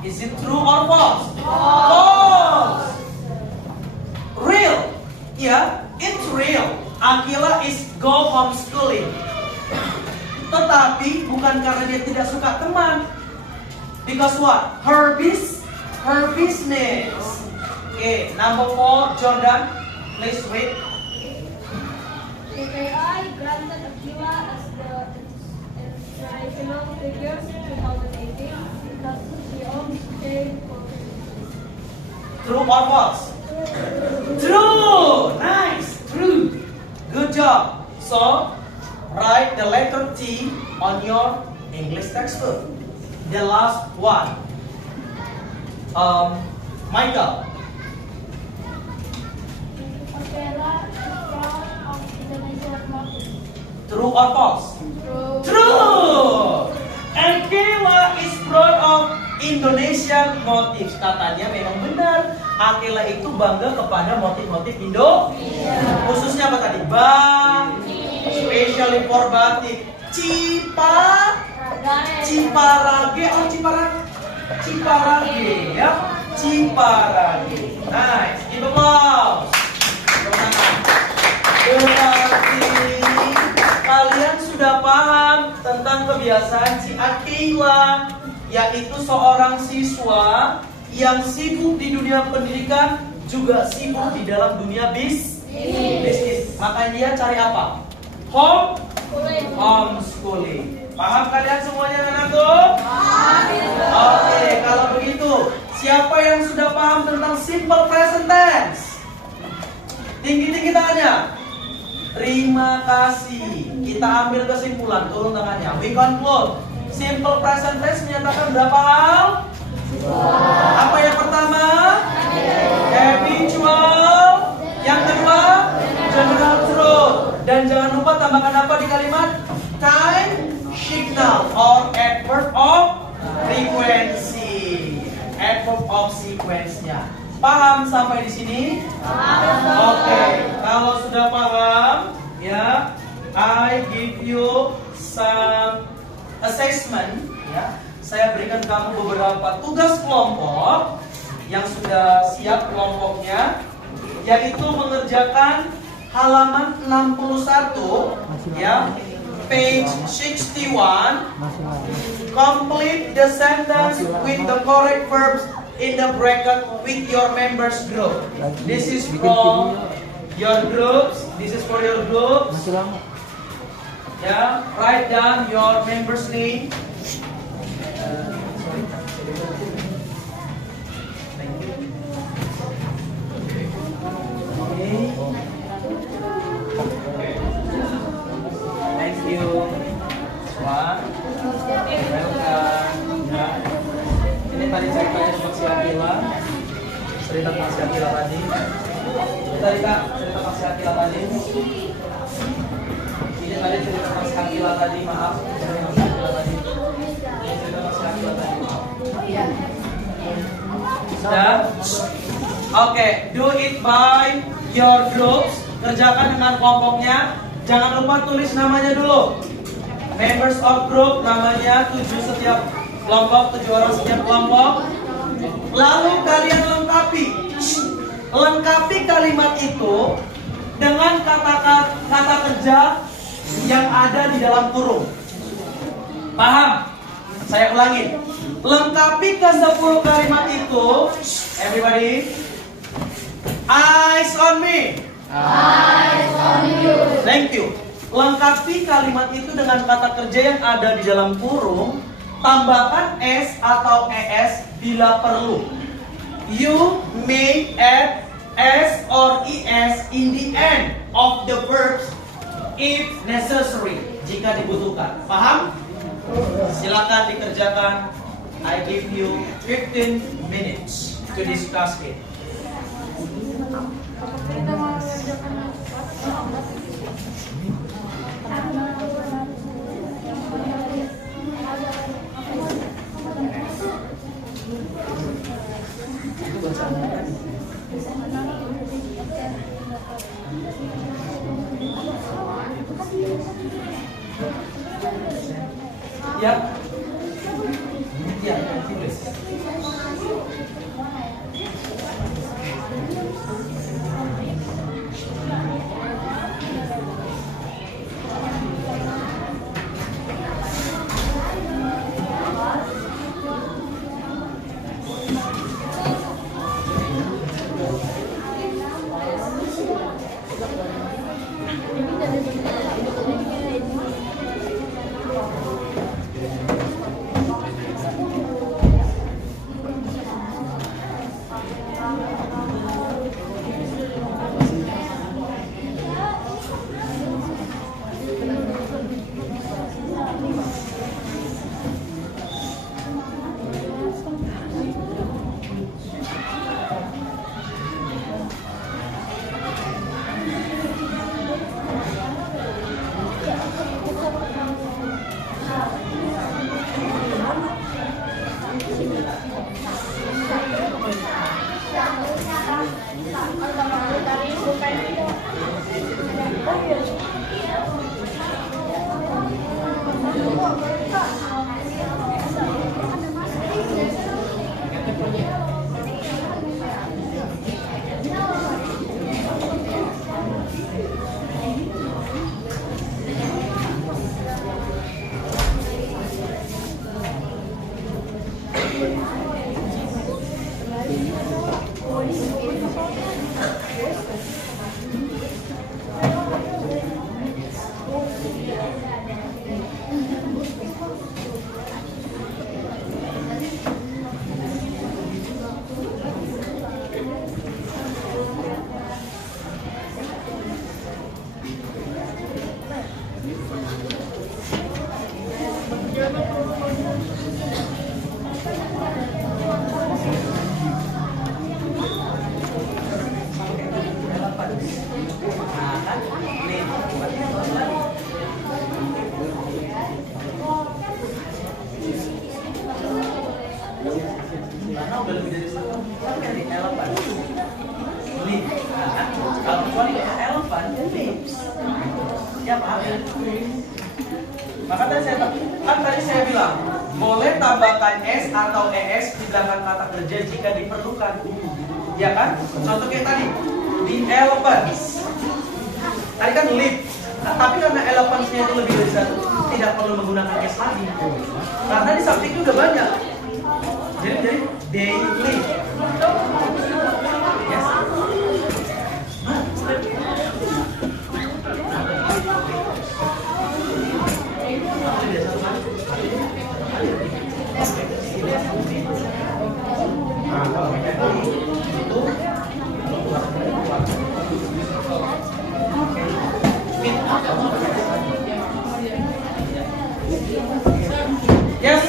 Is it true or false? False. Real. Yeah, it's real. Aquila is go homeschooling. Tetapi bukan karena dia tidak suka teman. Because what? Her business. Okay, number 4, Jordan, please read. KPI granted Aquila as the final figures 2018 because she always stayed for True or false? True. Nice. True. Good job. So, write the letter T on your English textbook. The last one. Michael. Opera is proud of Indonesian motif. True or false? True. And Kayla is proud of Indonesian motifs. Katanya memang benar. Akela itu bangga kepada motif-motif Indo. Khususnya apa tadi? Especially for batik. Ciparage. Oh, Ciparage ya. Ciparage. Nice. Give applause. Berarti kalian sudah paham tentang kebiasaan si Akila, yaitu seorang siswa yang sibuk di dunia pendidikan, juga sibuk di dalam dunia bisnis. Makanya dia cari apa? Homeschooling. Paham kalian semuanya anakku? Oke, kalau begitu, siapa yang sudah paham tentang simple present tense? Tinggi-tinggi tangannya. Terima kasih. Kita ambil kesimpulan, turun tangannya. We conclude. Simple present tense menyatakan berapa hal? Apa yang pertama? Habitual. Yang kedua? General truth. Dan jangan lupa tambahkan apa di kalimat? Time signal or adverb of frequency. Adverb of sequence-nya. Paham sampai di sini? Oke, kalau sudah paham, ya, I give you some assessment. Ya, saya berikan kamu beberapa tugas kelompok yang sudah siap kelompoknya, yaitu mengerjakan halaman 61, ya, page 61. Complete the sentence with the correct verbs in the bracket with your members group. This is from your groups. This is for your groups. Yeah, write down your members' name. Thank you. Okay. Thank you. One. Welcome. Ya. Ini tadi ceritanya tentang si Akila. Cerita tentang si Akila tadi. Ini tadi Kak, cerita tentang si Akila tadi. Ini tadi cerita tentang si Akila tadi, maaf. Cerita tentang si Akila tadi. Ini cerita tentang si Akila tadi. Sudah? Oke, do it by your groups. Kerjakan dengan kelompoknya. Jangan lupa tulis namanya dulu. Members of group, namanya 7 setiap kelompok, 7 orang setiap kelompok. Lalu kalian lengkapi kalimat itu dengan kata kerja yang ada di dalam kurung. Paham? Saya ulangi. Lengkapi ke 10 kalimat itu. Everybody, eyes on me. Eyes on you. Thank you. Lengkapi kalimat itu dengan kata kerja yang ada di dalam kurung. Tambahkan s atau es bila perlu. You may add s or es in the end of the verbs if necessary, jika dibutuhkan. Paham? Silakan dikerjakan. I give you 15 minutes to discuss it. Kita mau mengerjakan Itu bacaan apa? Ya. Ya, tulis. Maka tadi saya bilang, boleh tambahkan S atau ES di belakang kata kerja jika diperlukan. Ya kan? Contoh kayak tadi, the elephants. Tadi kan live. Nah, tapi karena elephants-nya itu lebih dari satu, tidak perlu menggunakan S lagi. Karena di sampingnya udah banyak. Jadi they live. Yes. Yes.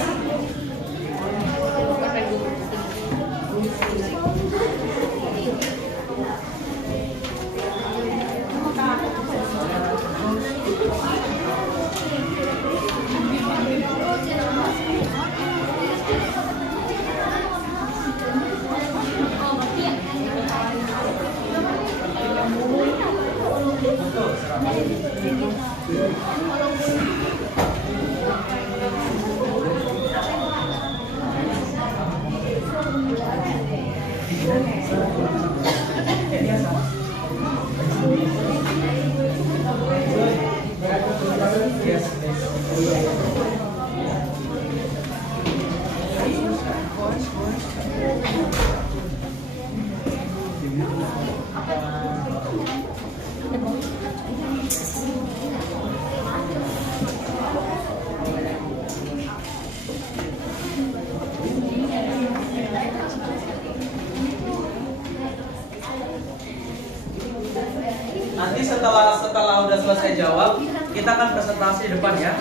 Nanti setelah udah selesai jawab, kita akan presentasi di depan ya.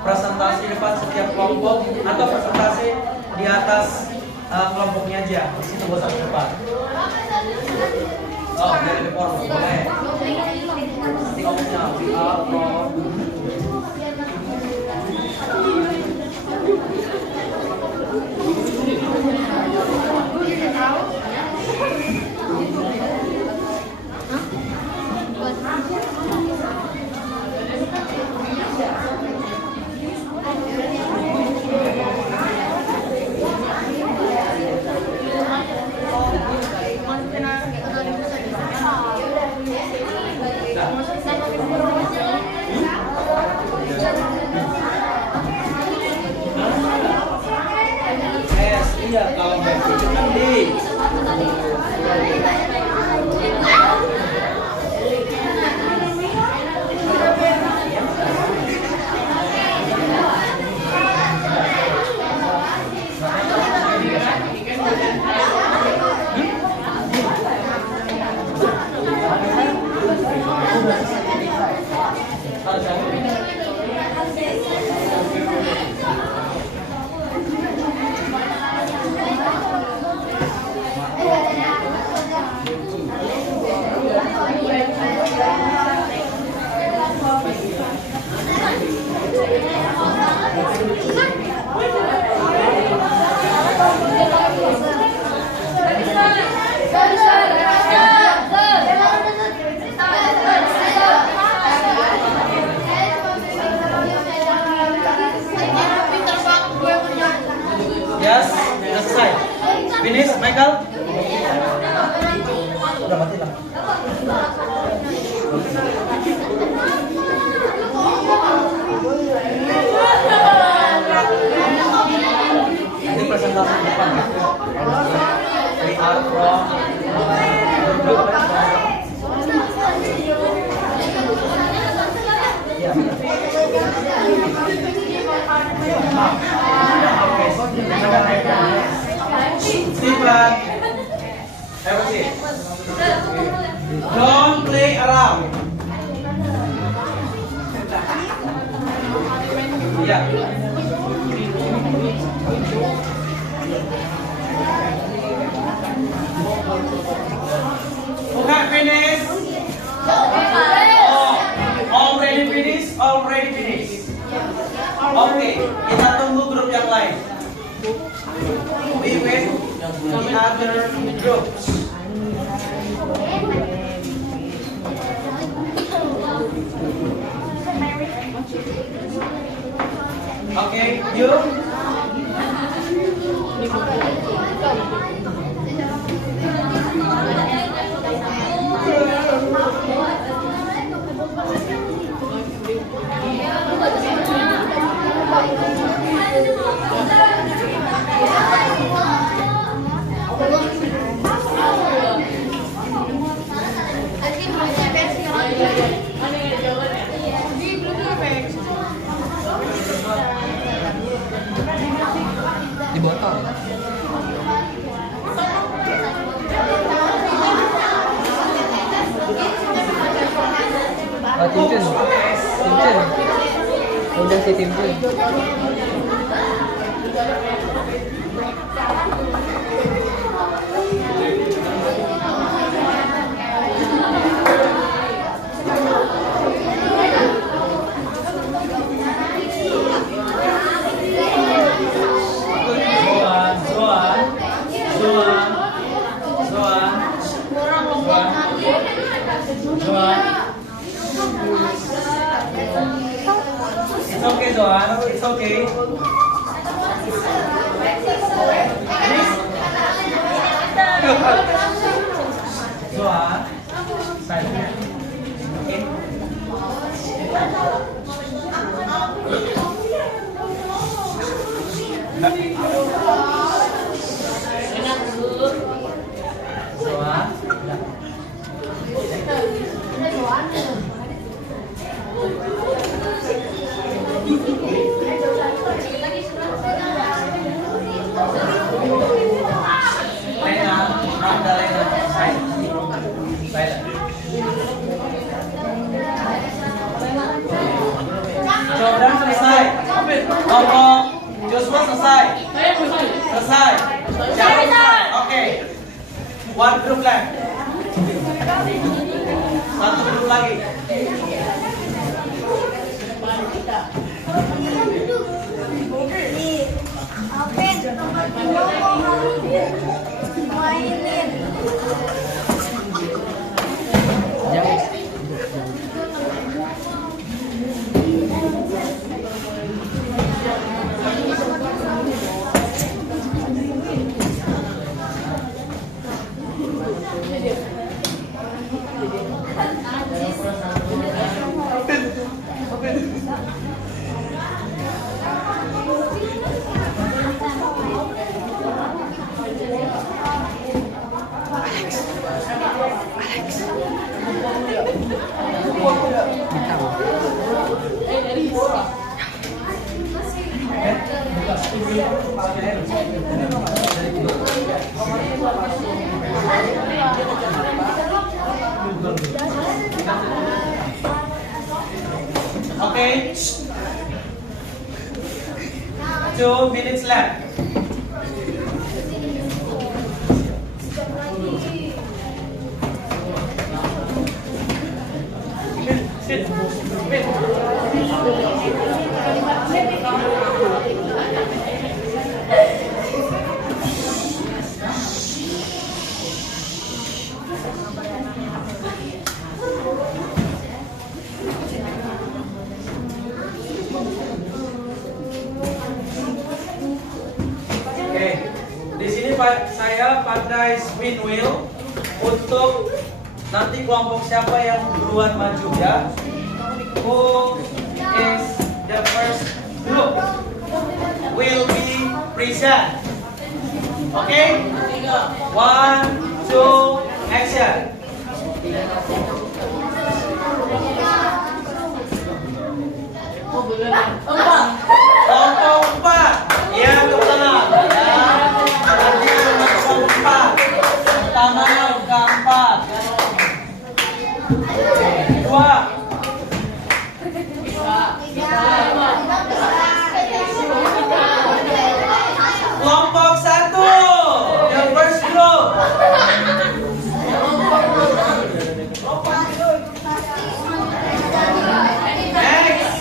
Presentasi di depan setiap kelompok atau presentasi di atas kelompoknya aja. Di situ gak usah di depan. Oh, dari depan boleh. Nanti kelompoknya iya, kalau back itu kan D. Yes, selesai. Finish, Michael? Udah mati lah. Ini presentasi depan ya. We are from ya. Stephen, have a seat. Don't play around. Yeah. Okay, finish. Already finish? Already finish. Oke, kita tunggu grup yang lain. We wait the other groups. Okay, you. Di botol. Oh, Timpun. Timpun. Udah si Timpun. It's okay, Zoan. It's okay. Zoan. Silent. Okay. Zoan. Jordan selesai. Kelompok Joshua selesai. Selesai. Jangan selesai. Oke. One group left. Satu grup lagi. Okay. 2 minutes left. Saya pakai spin wheel untuk nanti kelompok siapa yang duluan maju ya. Who is the first group will be present. Okay? 1, 2, action. Kelompok 4. Ya, kebetulan. Pertama keempat. 2. Kelompok 1. The first group. Next.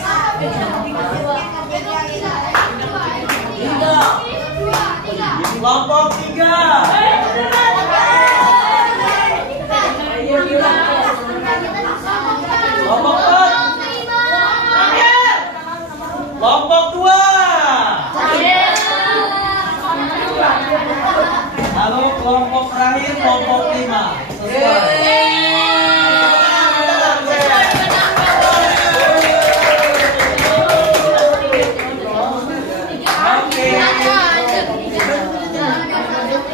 terakhir kelompok 5. Oke.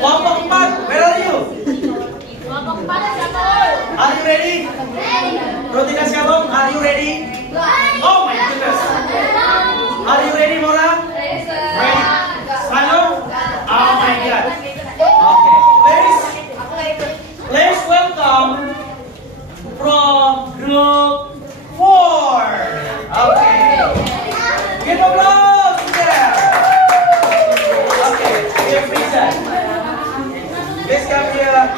Kelompok 4, where are you? Are you ready? Rutina Shalom, are you ready? Oh my goodness. Are you ready, Mora? Ready? Sano? Oh my God. Okay, let's welcome from group 4. Okay. Give applause there. Okay, give reason. Let's come here.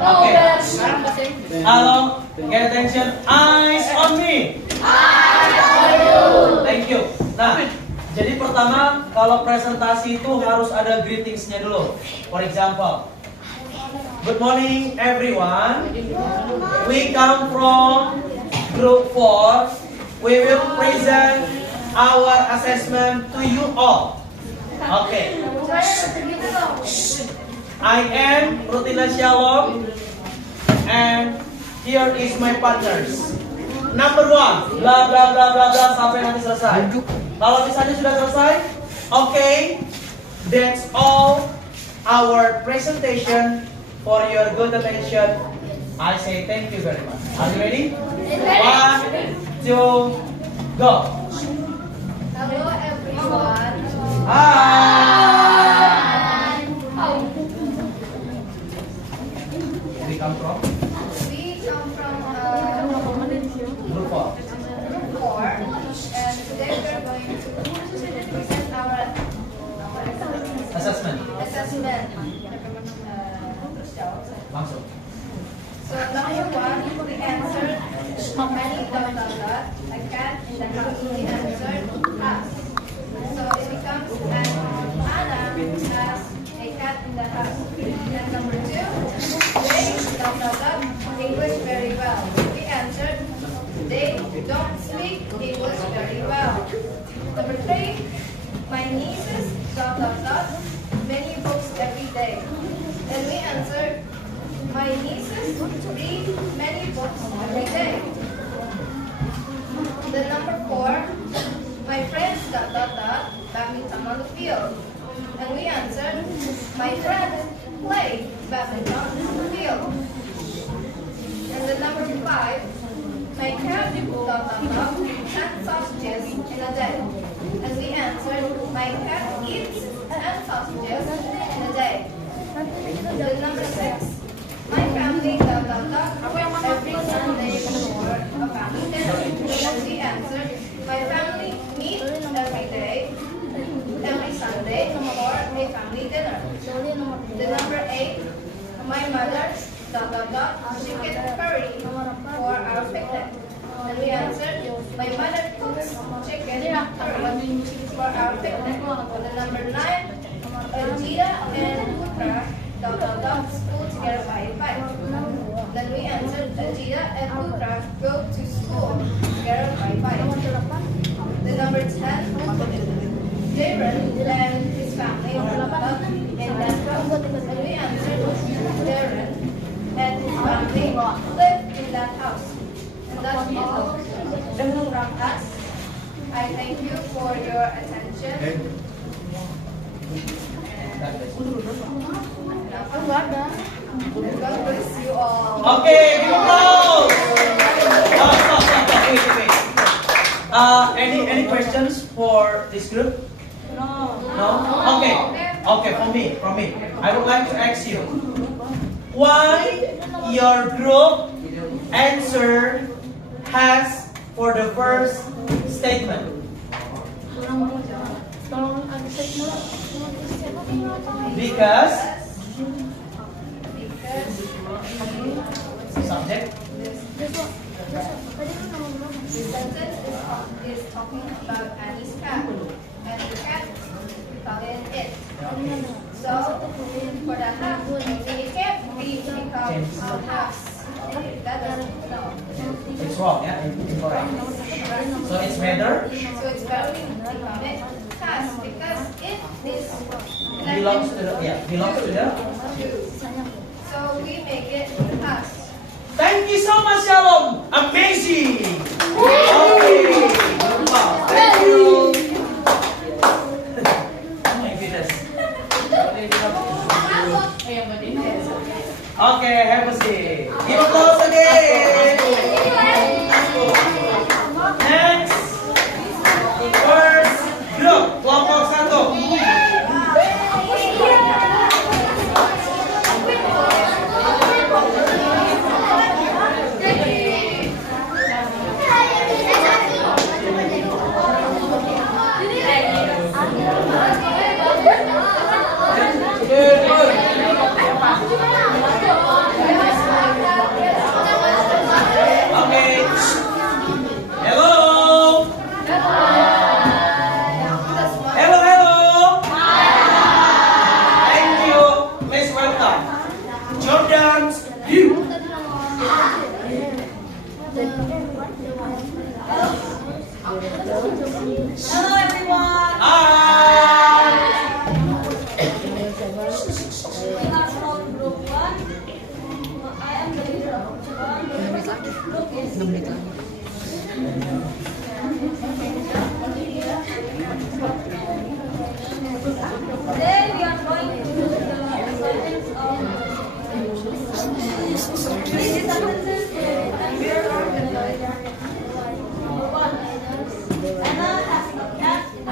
Okay. Halo, get attention. Eyes on me. Thank you. Nah, jadi pertama kalau presentasi itu harus ada greetingsnya dulu. For example, good morning everyone. We come from group 4. We will present our assessment to you all. Okay. I am Rutina Shalom, and here is my partners. Number 1, bla bla bla bla bla sampai nanti selesai. Kalau misalnya sudah selesai, okay, that's all our presentation. For your good attention, I say thank you very much. Are you ready? 1, 2, go. Hello everyone. Hi. We come from We come from group 4. group 4, and today we're going to present our Assessment. assessment. Langsung. So number 1, we answered many dot dot dot. A cat in the house. We answered us. So it becomes Anna has a cat in the house. And number 2, they dot dot dot English very well. We answered they don't speak English very well. Number 3, my nieces dot dot dot many books every day. And we answered my nieces read many books every day. The number 4, my friends dot dot dot badminton on the field. And we answered, my friends play badminton on the field. And the number 5, my cat dot dot dot 10 sausages in a day. And we answered, my cat eats 10 sausages in a day. The number 6, my family dot dot dot every Sunday for a family dinner. And we answered, my family meets every day, every Sunday for a family dinner. The number 8, my mother dot dot dot chicken curry for our picnic. And we answered, my mother cooks chicken curry for our picnic. And the number 9, Gita and Putra dot dot dot school together by bike. Then we answered, Gita and Putra go to school together by bike. The number 10, Darren and his family dot dot dot in that house. And we answered, Darren and his family live in that house. And that's all from us. I thank you for your attention. God bless you all. Okay, give applause. Wait. Any questions for this group? No. Okay. From me. I would like to ask you, why your group answer has for the first statement? Because subject. This sentence is talking about Annie's cat, and the cat Italian it. So for the have, the cat we becomes has. That doesn't know. It's wrong, yeah? Incorrect. So it's better So it's better to become it has because it is belongs to the belongs to the. So we make it has. Thank you so much, Shalom. Amazing. Okay. Wow. Thank you. Oh my goodness. Okay, have a seat. Give applause again. Next. First group, kelompok 1. Okay. Hello. Hello, hello. Thank you. Please welcome. Jordan's view. Hello everyone. Hi. We are from group 1. I am the leader of group 1. Group is Today we are going to do the sentence of these sentences to remember organization. Number 1. Anna has a cat in the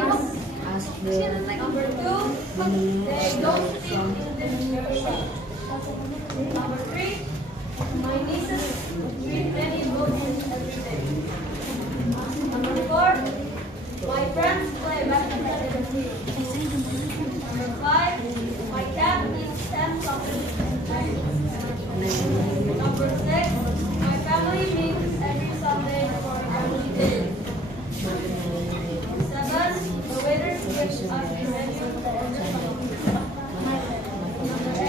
house. Number 2. They don't sleep in the chair. Number 3. My nieces read many books every day. Number 4. My friends play badminton in the field. Number 5. My cat eats 10 chocolates every day. Number 6. My family meets every Sunday for a family day. 7. The waiter gives us a menu for the Number 8.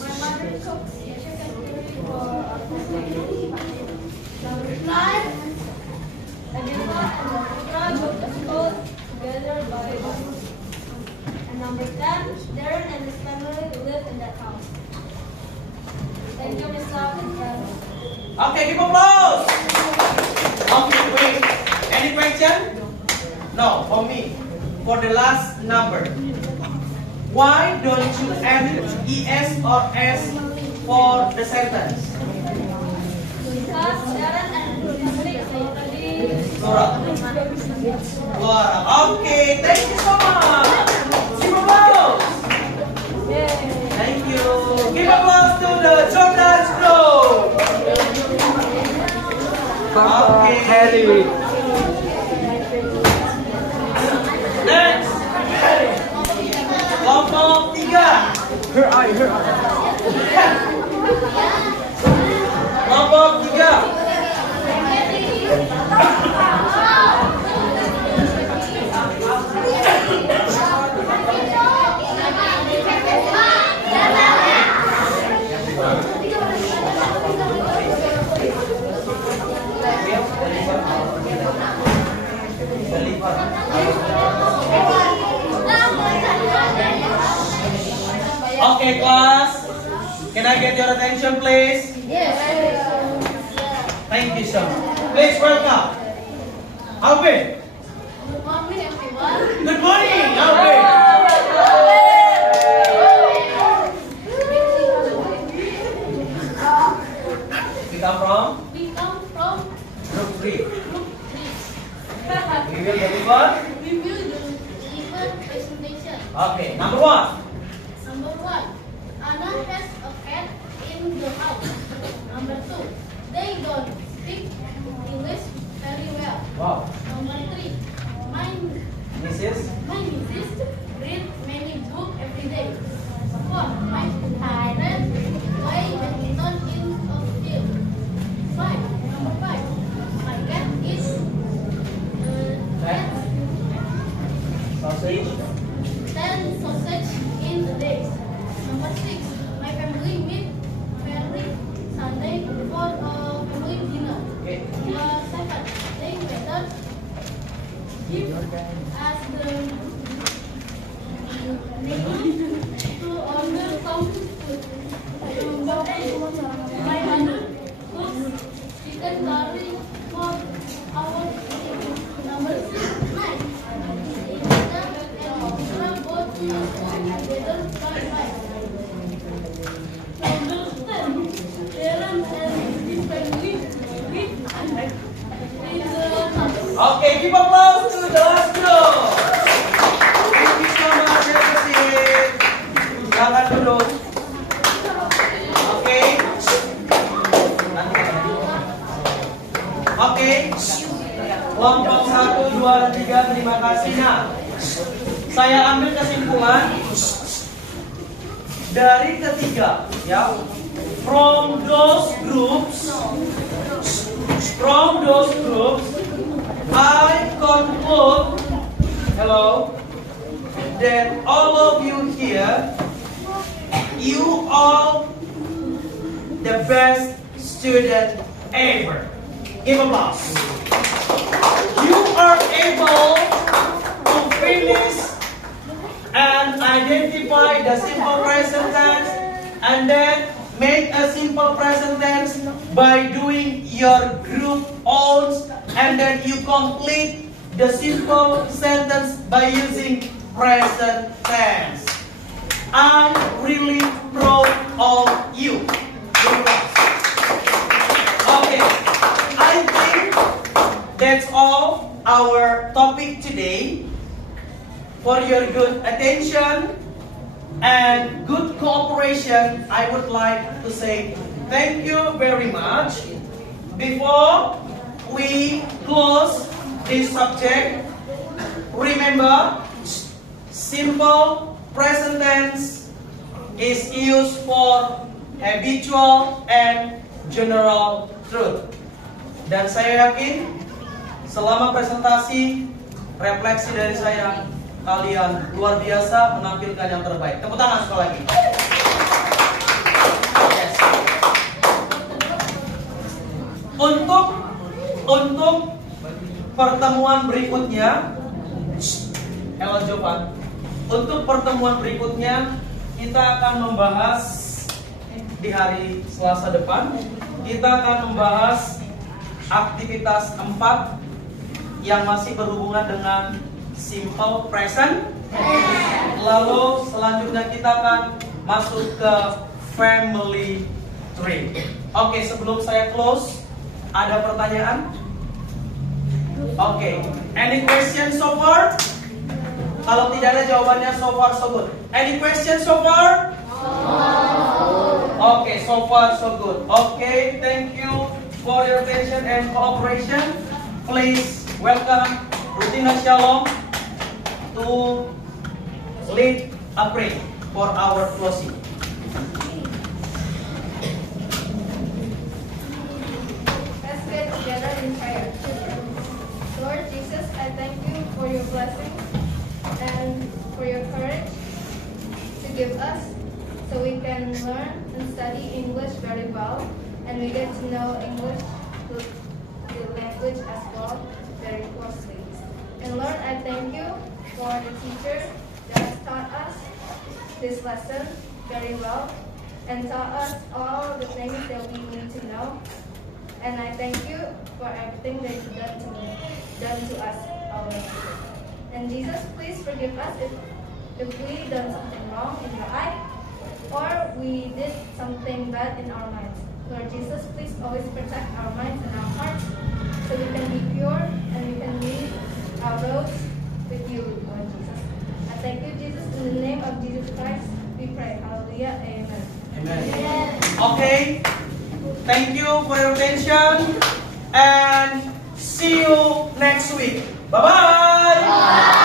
My mother cooks chicken curry for our family. Number 9. Anita and Laura go to school together by bus. And number 10. Darren and his family live in that house. Thank you, Miss Love and friends. Okay, give applause. Okay, wait. Any question? No, for me. For the last number. Why don't you add es or s for the sentence? Because Darren and his family is already Laura. Okay, thank you so much. Give applause. Thank you. Give applause to the Jordan's group. Okay. Harry. Next. Kelompok 3. Her eye. Kelompok 3. Okay, class. Can I get your attention, please? Yes. Thank you so much. Please welcome Alvin. Good morning, everyone. Good morning, Alvin. We come from We come from group 3. We will deliver. we will deliver presentation. Okay, number 1. Number 1. Anna has a cat in the house. Number 2. They don't speak English very well. Wow. Number 3. My Mrs. nieces read many books every day. 4. My parents play badminton in a field. 5. Number 6, my family meet every Sunday for a family dinner. Okay. 7, they better give as the to order some food. Number 8, my mother cooks chicken curry for our family. Number 9, Ida and Okra both together by bike. Number 10, Aaron and his family meet in the house. Okay, give applause to the last group. Thank you so much, everyone. Silakan duduk. Oke. Oke. Kelompok 1, 2, dan 3, terima kasih. Nah, saya ambil kesimpulan dari ketiga, ya. From those groups, I conclude, that all of you here, you all the best student ever. Give applause. You are able to finish and identify the simple present tense and then make a simple present tense by doing your group owns, and then you complete the simple sentence by using present tense. I'm really proud of you. Okay, I think that's all our topic today. For your good attention and good cooperation, I would like to say thank you very much. Before we close this subject, remember, simple present tense is used for habitual and general truth. Dan saya yakin selama presentasi, refleksi dari saya, kalian luar biasa menampilkan yang terbaik. Tepuk tangan sekali lagi. Yes. Untuk pertemuan berikutnya, Ella Jovan. Untuk pertemuan berikutnya kita akan membahas di hari Selasa depan. Kita akan membahas aktivitas 4 yang masih berhubungan dengan simple present. Lalu selanjutnya kita akan masuk ke family tree. Oke, sebelum saya close, ada pertanyaan? Oke, any questions so far? Kalau tidak ada jawabannya so far so good. Any questions so far? Okay, so far so good. Okay, thank you for your attention and cooperation. Please welcome Rutina Shalom to lead a prayer for our closing. Let's get together in prayer. Lord Jesus, I thank you for your blessing and for your courage to give us so we can learn and study English very well, and we get to know English, the language as well, very closely. And Lord, I thank you for the teacher that has taught us this lesson very well and taught us all the things that we need to know. And I thank you for everything that you've done to us, our teacher. And Jesus, please forgive us if we done something wrong in your eye, or we did something bad in our minds. Lord Jesus, please always protect our minds and our hearts so we can be pure and we can lead our roads with you, Lord Jesus. I thank you, Jesus. In the name of Jesus Christ, we pray. Hallelujah. Amen. Amen. Okay. Thank you for your attention and see you next week. Bye-bye.